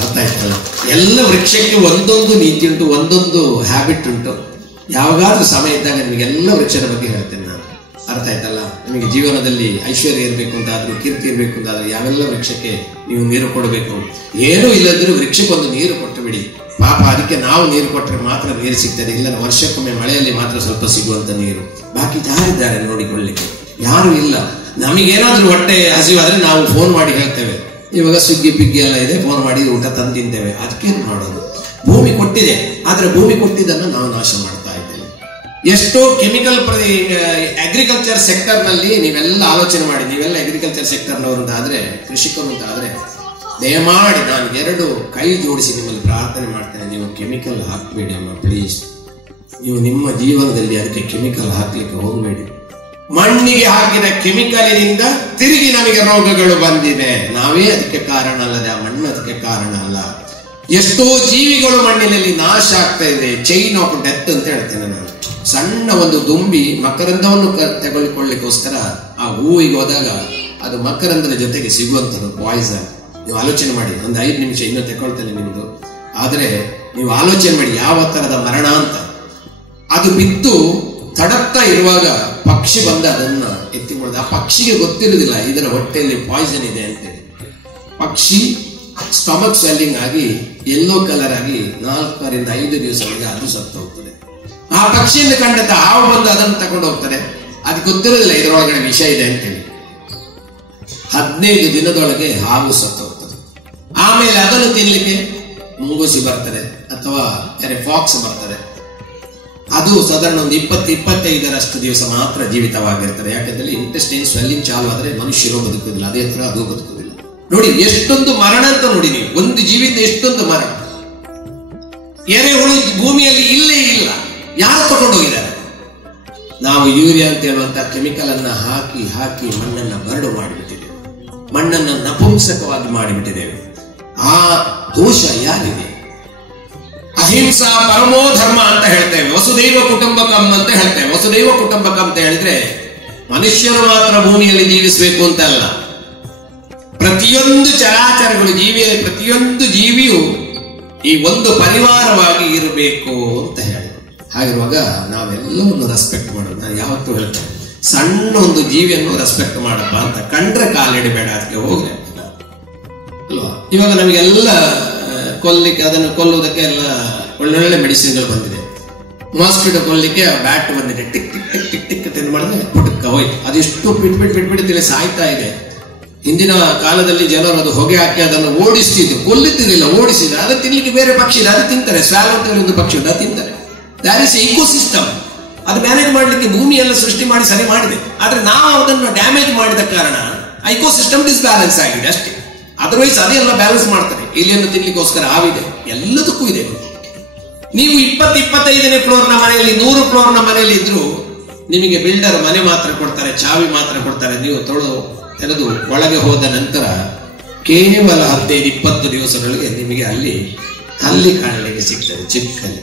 ಅರ್ಥ ಆಯ್ತಲ್ಲ? ಎಲ್ಲ ವೃಕ್ಷಕ್ಕೆ ಒಂದೊಂದು ನೀತಿ ಉಂಟು, ಒಂದೊಂದು ಹ್ಯಾಬಿಟ್ ಉಂಟು. ಯಾವಾಗಾದ್ರೂ ಸಮಯ ಇದ್ದಾಗ ನಿಮಗೆಲ್ಲ ವೃಕ್ಷದ ಬಗ್ಗೆ ಹೇಳ್ತೇನೆ ನಾನು. ಅರ್ಥ ಆಯ್ತಲ್ಲ? ನಿಮಗೆ ಜೀವನದಲ್ಲಿ ಐಶ್ವರ್ಯ ಇರಬೇಕು ಅಂತಾದ್ರೂ, ಕೀರ್ತಿ ಇರಬೇಕು ಅಂತಾದ್ರೂ ಯಾವೆಲ್ಲ ವೃಕ್ಷಕ್ಕೆ ನೀವು ನೀರು ಕೊಡಬೇಕು. ಏನೂ ಇಲ್ಲದ್ರೂ ವೃಕ್ಷಕ್ಕೊಂದು ನೀರು ಕೊಟ್ಟು ಬಿಡಿ. ಪಾಪ ಅದಕ್ಕೆ ನಾವು ನೀರು ಕೊಟ್ಟರೆ ಮಾತ್ರ ನೀರು ಸಿಗ್ತದೆ, ಇಲ್ಲ ವರ್ಷಕ್ಕೊಮ್ಮೆ ಮಳೆಯಲ್ಲಿ ಮಾತ್ರ ಸ್ವಲ್ಪ ಸಿಗುವಂತ ನೀರು. ಬಾಕಿ ಯಾರಿದ್ದಾರೆ ನೋಡಿಕೊಳ್ಳಿಕ್ಕೆ? ಯಾರು ಇಲ್ಲ. ನಮಗೇನಾದ್ರೂ ಹೊಟ್ಟೆ ಹಸಿವಾದ್ರೆ ನಾವು ಫೋನ್ ಮಾಡಿ ಹೇಳ್ತೇವೆ, ಇವಾಗ ಸ್ವಿಗ್ಗಿ ಪಿಗ್ಗಿ ಎಲ್ಲ ಇದೆ, ಫೋನ್ ಮಾಡಿ ಊಟ ತಂದು ತಿಂತೇವೆ. ಅದಕ್ಕೇನು ಮಾಡೋದು? ಭೂಮಿ ಕೊಟ್ಟಿದೆ, ಆದ್ರೆ ಭೂಮಿ ಕೊಟ್ಟಿದ್ದನ್ನು ನಾವು ನಾಶ ಮಾಡ್ತಾ ಇದ್ದೇವೆ. ಎಷ್ಟೋ ಕೆಮಿಕಲ್ ಅಗ್ರಿಕಲ್ಚರ್ ಸೆಕ್ಟರ್ ನಲ್ಲಿ ನೀವೆಲ್ಲ ಆಲೋಚನೆ ಮಾಡಿ, ನೀವೆಲ್ಲ ಅಗ್ರಿಕಲ್ಚರ್ ಸೆಕ್ಟರ್ನವರು ಅಂತ ಆದ್ರೆ, ಕೃಷಿಕರು ಅಂತ ಆದ್ರೆ, ದಯಮಾಡಿ ನಾನು 2 ಕೈ ಜೋಡಿಸಿ ನಿಮ್ಮಲ್ಲಿ ಪ್ರಾರ್ಥನೆ ಮಾಡ್ತೇನೆ, ನೀವು ಕೆಮಿಕಲ್ ಹಾಕಬೇಡಿ ಅಮ್ಮ, ಪ್ಲೀಸ್. ನೀವು ನಿಮ್ಮ ಜೀವನದಲ್ಲಿ ಅದಕ್ಕೆ ಕೆಮಿಕಲ್ ಹಾಕ್ಲಿಕ್ಕೆ ಹೋಗಬೇಡಿ. ಮಣ್ಣಿಗೆ ಹಾಕಿದ ಕೆಮಿಕಲಿನಿಂದ ತಿರುಗಿ ನಮಗೆ ರೋಗಗಳು ಬಂದಿದೆ. ನಾವೇ ಅದಕ್ಕೆ ಕಾರಣ ಅಲ್ಲದೆ ಆ ಮಣ್ಣು ಅದಕ್ಕೆ ಕಾರಣ ಅಲ್ಲ. ಎಷ್ಟೋ ಜೀವಿಗಳು ಮಣ್ಣಿನಲ್ಲಿ ನಾಶ ಆಗ್ತಾ ಇದೆ. ಚೈನ್ ಆಫ್ ಡೆತ್ ಅಂತ ಹೇಳ್ತೇನೆ ನಾನು. ಸಣ್ಣ ಒಂದು ದುಂಬಿ ಮಕರಂದವನ್ನು ತೆಗೆದುಕೊಳ್ಳಿಕ್ಕೋಸ್ಕರ ಆ ಹೂವಿಗೆ ಹೋದಾಗ ಅದು ಮಕರಂದದ ಜೊತೆಗೆ ಸಿಗುವಂಥದ್ದು ಪಾಯ್ಸನ್. ನೀವು ಆಲೋಚನೆ ಮಾಡಿ, ಒಂದು 5 ನಿಮಿಷ ಇನ್ನೂ ತೆಕೊಳ್ತೇನೆ ನಿಮ್ದು. ಆದ್ರೆ ನೀವು ಆಲೋಚನೆ ಮಾಡಿ ಯಾವ ತರದ ಮರಣ ಅಂತ. ಅದು ಬಿದ್ದು ತಡಕ್ತಾ ಇರುವಾಗ ಪಕ್ಷಿ ಬಂದ ಅದನ್ನ ಎತ್ತಿಕೊಳ್ಳೋದು. ಆ ಪಕ್ಷಿಗೆ ಗೊತ್ತಿರುವುದಿಲ್ಲ ಇದರ ಹೊಟ್ಟೆಯಲ್ಲಿ ಪಾಯ್ಸನ್ ಇದೆ ಅಂತೇಳಿ. ಪಕ್ಷಿ ಸ್ಟಮಕ್ ಸ್ವೆಲ್ಲಿಂಗ್ ಆಗಿ ಯೆಲ್ಲೋ ಕಲರ್ ಆಗಿ 4ರಿಂದ 5 ದಿವಸಗಳಿಗೆ ಅದು ಸತ್ತು ಹೋಗ್ತದೆ. ಆ ಪಕ್ಷಿಯಿಂದ ಕಂಡಂತ ಹಾವು ಬಂದು ಅದನ್ನು ತಗೊಂಡು ಹೋಗ್ತದೆ. ಅದಕ್ಕೆ ಗೊತ್ತಿರೋದಿಲ್ಲ ಇದರೊಳಗಡೆ ವಿಷ ಇದೆ ಅಂತೇಳಿ. 15 ದಿನದೊಳಗೆ ಹಾವು ಸತ್ತು ಹೋಗ್ತದೆ. ಆಮೇಲೆ ಅದನ್ನು ತಿನ್ಲಿಕ್ಕೆ ಮುಂಗುಸಿ ಬರ್ತದೆ ಅಥವಾ ಫಾಕ್ಸ್ ಬರ್ತದೆ. ಅದು ಸಾಧಾರಣ ಒಂದು 20-25 ದಿವಸ ಮಾತ್ರ ಜೀವಿತವಾಗಿರ್ತದೆ. ಯಾಕಂದ್ರೆ ಇಂಟೆಸ್ಟೈನ್ ಸ್ವೆಲ್ಲಿಂಗ್ ಚಾಲು ಆದ್ರೆ ಮನುಷ್ಯರು ಬದುಕುವುದಿಲ್ಲ, ಅದೇ ತರ ಅದು ಬದುಕುವುದಿಲ್ಲ. ನೋಡಿ ಎಷ್ಟೊಂದು ಮರಣ ಅಂತ ನೋಡಿ ನೀವು, ಒಂದು ಜೀವಿತ ಎಷ್ಟೊಂದು ಮರಣ. ಎರೆಹುಳು ಭೂಮಿಯಲ್ಲಿ ಇಲ್ಲೇ ಇಲ್ಲ, ಯಾರು ತಗೊಂಡು ಹೋಗಿದ್ದಾರೆ? ನಾವು ಯೂರಿಯಾ ಅಂತ ಹೇಳುವಂತ ಕೆಮಿಕಲ್ ಅನ್ನ ಹಾಕಿ ಹಾಕಿ ಮಣ್ಣನ್ನ ಬರಡು ಮಾಡಿಬಿಟ್ಟಿದ್ದೇವೆ, ಮಣ್ಣನ್ನು ನಪುಂಸಕವಾಗಿ ಮಾಡಿಬಿಟ್ಟಿದ್ದೇವೆ. ಆ ದೋಷ ಯಾರಿದೆ? ಅಹಿಂಸಾ ಪರಮೋ ಧರ್ಮ ಅಂತ ಹೇಳ್ತೇವೆ, ವಸುದೈವ ಕುಟುಂಬಕಂ ಅಂತ ಹೇಳ್ತೇವೆ. ವಸುದೈವ ಕುಟುಂಬಕಂ ಅಂತ ಹೇಳಿದ್ರೆ ಮನುಷ್ಯರು ಮಾತ್ರ ಭೂಮಿಯಲ್ಲಿ ಜೀವಿಸಬೇಕು ಅಂತ ಅಲ್ಲ, ಪ್ರತಿಯೊಂದು ಚರಾಚರಗಳು ಪ್ರತಿಯೊಂದು ಜೀವಿಯು ಈ ಒಂದು ಪರಿವಾರವಾಗಿ ಇರಬೇಕು ಅಂತ ಹೇಳಿ. ಹಾಗಿರುವಾಗ ನಾವೆಲ್ಲವನ್ನು ರೆಸ್ಪೆಕ್ಟ್ ಮಾಡೋದು. ನಾನು ಯಾವತ್ತೂ ಹೇಳ್ತೇನೆ, ಸಣ್ಣ ಒಂದು ಜೀವಿಯನ್ನು ರೆಸ್ಪೆಕ್ಟ್ ಮಾಡಪ್ಪ ಅಂತ ಕಂಡ್ರೆ ಕಾಲಿಡಬೇಡ, ಅದಕ್ಕೆ ಹೋಗ್ರೆ ಅಲ್ವಾ. ಇವಾಗ ನಮಗೆಲ್ಲ ಅದನ್ನು ಕೊಲ್ಲುವುದಕ್ಕೆ ಎಲ್ಲ ಒಳ್ಳೊಳ್ಳೆ ಮೆಡಿಸಿನ್ಗಳು ಬಂದಿದೆ. ಮಾಸ್ಕಿಟೋ ಕೊಲ್ಲಿಕ್ಕೆ ಬ್ಯಾಟ್ ಬಂದಿದೆ, tick tick tick tick tick ಅಂತ ಮಾಡಿದ್ರೆ ಪುಟಕ್ಕ ಹೋಯ್ತು. ಅದೆಷ್ಟು ಬಿಟ್ಬಿಟ್ಟು ಸಾಯ್ತಾ ಇದೆ. ಹಿಂದಿನ ಕಾಲದಲ್ಲಿ ಜನರು ಅದು ಹೊಗೆ ಹಾಕಿ ಅದನ್ನು ಓಡಿಸ್ತಿದ್ರು, ಕೊಲ್ಲುತ್ತಿರಲಿಲ್ಲ, ಓಡಿಸಿದ್ರು. ಅದು ತಿನ್ಲಿಕ್ಕೆ ಬೇರೆ ಪಕ್ಷಿ ಇದೆ, ಅದು ತಿಂತಾರೆ. ಸ್ವ್ಯಾಲ್ ಅಂತ ಒಂದು ಪಕ್ಷಿ ಉಂಟು, ಅದು ತಿಂತಾರೆ. That is ecosystem. ಅದು ಮ್ಯಾನೇಜ್ ಮಾಡಲಿಕ್ಕೆ ಭೂಮಿಯೆಲ್ಲ ಸೃಷ್ಟಿ ಮಾಡಿ ಸರಿ ಮಾಡಿದೆ. ಆದ್ರೆ ನಾವು ಅದನ್ನು ಡ್ಯಾಮೇಜ್ ಮಾಡಿದ ಕಾರಣ ಇಕೋಸಿಸ್ಟಮ್ ಡಿಸ್ಬ್ಯಾಲೆನ್ಸ್ ಆಗಿದೆ ಅಷ್ಟೇ. ಅದರ್ವೈಸ್ ಅದೆಲ್ಲ ಬ್ಯಾಲೆನ್ಸ್ ಮಾಡ್ತಾರೆ. ಇಲ್ಲಿಯನ್ನು ತಿನ್ಲಿಕ್ಕೋಸ್ಕರ ಹಾವಿದೆ, ಎಲ್ಲದಕ್ಕೂ ಇದೆ. ನೀವು 20-25ನೇ ಫ್ಲೋರ್ನ ಮನೆಯಲ್ಲಿ 100 ಫ್ಲೋರ್ನ ಮನೆಯಲ್ಲಿ ಇದ್ರು ನಿಮಗೆ ಬಿಲ್ಡರ್ ಮನೆ ಮಾತ್ರ ಕೊಡ್ತಾರೆ, ಚಾವಿ ಮಾತ್ರ ಕೊಡ್ತಾರೆ. ನೀವು ತೆರೆದು ಒಳಗೆ ಹೋದ ನಂತರ ಕೇವಲ 15-20 ದಿವಸಗಳಿಗೆ ನಿಮಗೆ ಅಲ್ಲಿ ಹಲ್ಲಿ ಕಾಣಲಿಕ್ಕೆ ಸಿಗ್ತದೆ, ಚಿಕ್ಕಲ್ಲಿ.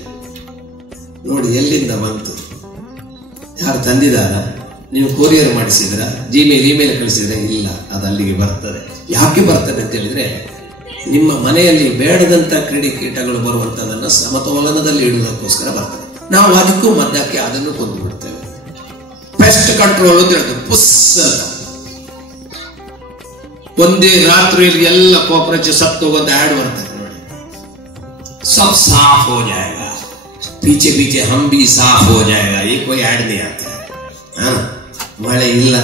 ನೋಡಿ ಎಲ್ಲಿಂದ ಬಂತು? ಯಾರು ತಂದಿದಾರ? ನೀವು ಕೊರಿಯರ್ ಮಾಡಿಸಿದ್ರ? ಇಮೇಲ್ ಕಳಿಸಿದ್ರೆ? ಇಲ್ಲ, ಅದು ಅಲ್ಲಿಗೆ ಬರ್ತದೆ. ಯಾಕೆ ಬರ್ತದೆ ಅಂತ ಹೇಳಿದ್ರೆ, ನಿಮ್ಮ ಮನೆಯಲ್ಲಿ ಬೇಡದಂತ ಕ್ರಿಮಿಕೀಟಗಳು ಬರುವಂತದನ್ನ ಸಮತೋಲನದಲ್ಲಿ ಇಡುವುದಕ್ಕೋಸ್ಕರ ಬರ್ತದೆ. ನಾವು ಅದಕ್ಕೂ ಮದ್ದಕ್ಕೆ ಅದನ್ನು ಕೊಂದು ಬಿಡ್ತೇವೆ. ಪೆಸ್ಟ್ ಕಂಟ್ರೋಲ್ ಅಂತ ಹೇಳಿದ್ರು, ಪುಸ್ ಅಂತ ಒಂದೇ ರಾತ್ರಿಯಲ್ಲಿ ಎಲ್ಲ ಕಾಕ್ರೋಚ್ ಸತ್ತು ಹೋಗುವಂತ ಆಡ್ ಬರ್ತದೆ ನೋಡಿ. ಸಬ್ ಸಾಫ್ ಹೋ ಜಾಯೇಗಾ, ಪೀಚೆ ಹಮ್ ಭಿ ಸಾಫ್ ಹೋ ಜಾಯೇಗಾ, ಈ ಕೋಯಿ ಆಡ್ ನೀ ಆತ. ಮಳೆ ಇಲ್ಲ,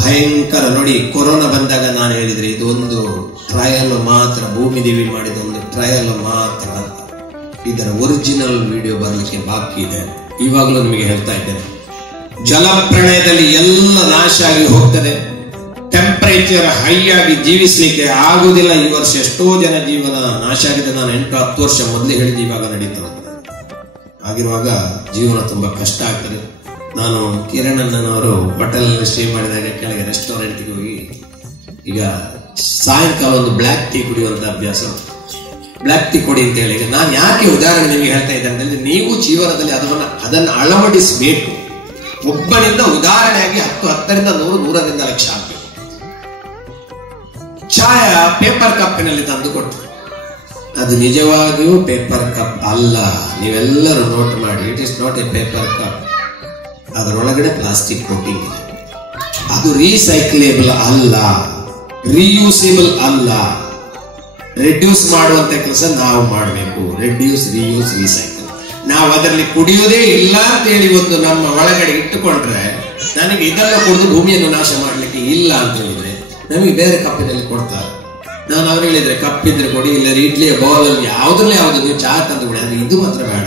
ಭಯಂಕರ. ನೋಡಿ, ಕೊರೋನಾ ಬಂದಾಗ ನಾನು ಹೇಳಿದ್ರೆ ಇದೊಂದು ಟ್ರಯಲ್ ಮಾತ್ರ, ಭೂಮಿ ದೇವಿ ಮಾಡಿದ ಒಂದು ಟ್ರಯಲ್ ಮಾತ್ರ. ಇದರ ಒರಿಜಿನಲ್ ವಿಡಿಯೋ ಬರಲಿಕ್ಕೆ ಬಾಕಿ ಇದೆ. ಇವಾಗಲೂ ನಿಮಗೆ ಹೇಳ್ತಾ ಇದ್ದೇನೆ, ಜಲಪ್ರಳಯದಲ್ಲಿ ಎಲ್ಲ ನಾಶ ಆಗಿ ಹೋಗ್ತದೆ. ಟೆಂಪರೇಚರ್ ಹೈ ಆಗಿ ಜೀವಿಸಲಿಕ್ಕೆ ಆಗುವುದಿಲ್ಲ. ಈ ವರ್ಷ ಎಷ್ಟೋ ಜನ ಜೀವನ ನಾಶ ಆಗಿದೆ. ನಾನು 8-10 ವರ್ಷ ಮೊದಲೇ ಹೇಳಿದ್ದು, ಇವಾಗ ನಡೀತಾ ಹೋಗ್ತದೆ. ಆಗಿರುವಾಗ ಜೀವನ ತುಂಬಾ ಕಷ್ಟ ಆಗ್ತದೆ. ನಾನು ಕಿರಣ್ ಅಣ್ಣನವರು ಹೋಟೆಲ್ ಸ್ಟೇ ಮಾಡಿದಾಗ ಕೆಳಗೆ ರೆಸ್ಟೋರೆಂಟ್ಗೆ ಹೋಗಿ, ಈಗ ಸಾಯಂಕಾಲ ಒಂದು ಬ್ಲ್ಯಾಕ್ ಟೀ ಕುಡಿಯುವಂತ ಅಭ್ಯಾಸ. ಬ್ಲ್ಯಾಕ್ ಟೀ ಕೊಡಿ ಅಂತ ಹೇಳಿ. ನಾನು ಯಾಕೆ ಉದಾಹರಣೆ ನಿಮಗೆ ಹೇಳ್ತಾ ಇದ್ದೇನೆ ಅಂದ್ರೆ, ನೀವು ಜೀವನದಲ್ಲಿ ಅದನ್ನು ಅಳವಡಿಸಬೇಕು. ಒಬ್ಬನಿಂದ ಉದಾಹರಣೆಯಾಗಿ 10ರಿಂದ 100, 100ರಿಂದ 1,00,000 ಆಗಬೇಕು. ಚಾಯ ಪೇಪರ್ ಕಪ್ಪಿನಲ್ಲಿ ತಂದು ಕೊಟ್ಟು, ಅದು ನಿಜವಾಗಿಯೂ ಪೇಪರ್ ಕಪ್ ಅಲ್ಲ. ನೀವೆಲ್ಲರೂ ನೋಟ್ ಮಾಡಿ, it is not A paper cup. ಅದರೊಳಗಡೆ ಪ್ಲಾಸ್ಟಿಕ್ ಕೋಟಿಂಗ್ ಇದೆ. ಅದು ರೀಸೈಕ್ಲೇಬಲ್ ಅಲ್ಲ, ರಿಯೂಸೇಬಲ್ ಅಲ್ಲ. ರೆಡ್ಯೂಸ್ ಮಾಡುವಂತ ಕೆಲಸ ನಾವು ಮಾಡಬೇಕು. Reduce, reuse, recycle. ನಾವು ಅದರಲ್ಲಿ ಕುಡಿಯೋದೇ ಇಲ್ಲ ಅಂತೇಳಿ ಒಂದು ನಮ್ಮ ಒಳಗಡೆ ಇಟ್ಟುಕೊಂಡ್ರೆ, ನನಗೆ ಇದೆಲ್ಲ ಕುಡಿದು ಭೂಮಿಯನ್ನು ನಾಶ ಮಾಡಲಿಕ್ಕೆ ಇಲ್ಲ ಅಂತ ಹೇಳಿದ್ರೆ ನಮಗೆ ಬೇರೆ ಕಪ್ಪಿನಲ್ಲಿ ಕೊಡ್ತಾರೆ. ನಾನು ಅವ್ರು ಹೇಳಿದ್ರೆ, ಕಪ್ಪಿದ್ರೆ ಕೊಡಿ, ಇಲ್ಲ ಇಡ್ಲಿಯ ಬೌಲಲ್ಲಿ ಯಾವ್ದ್ರಲ್ಲಿ ಯಾವ್ದು ನೀವು ಚಹಾ ತಂದು ಕೊಡಿ, ಅದು ಇದು ಮಾತ್ರ ಬೇಡ.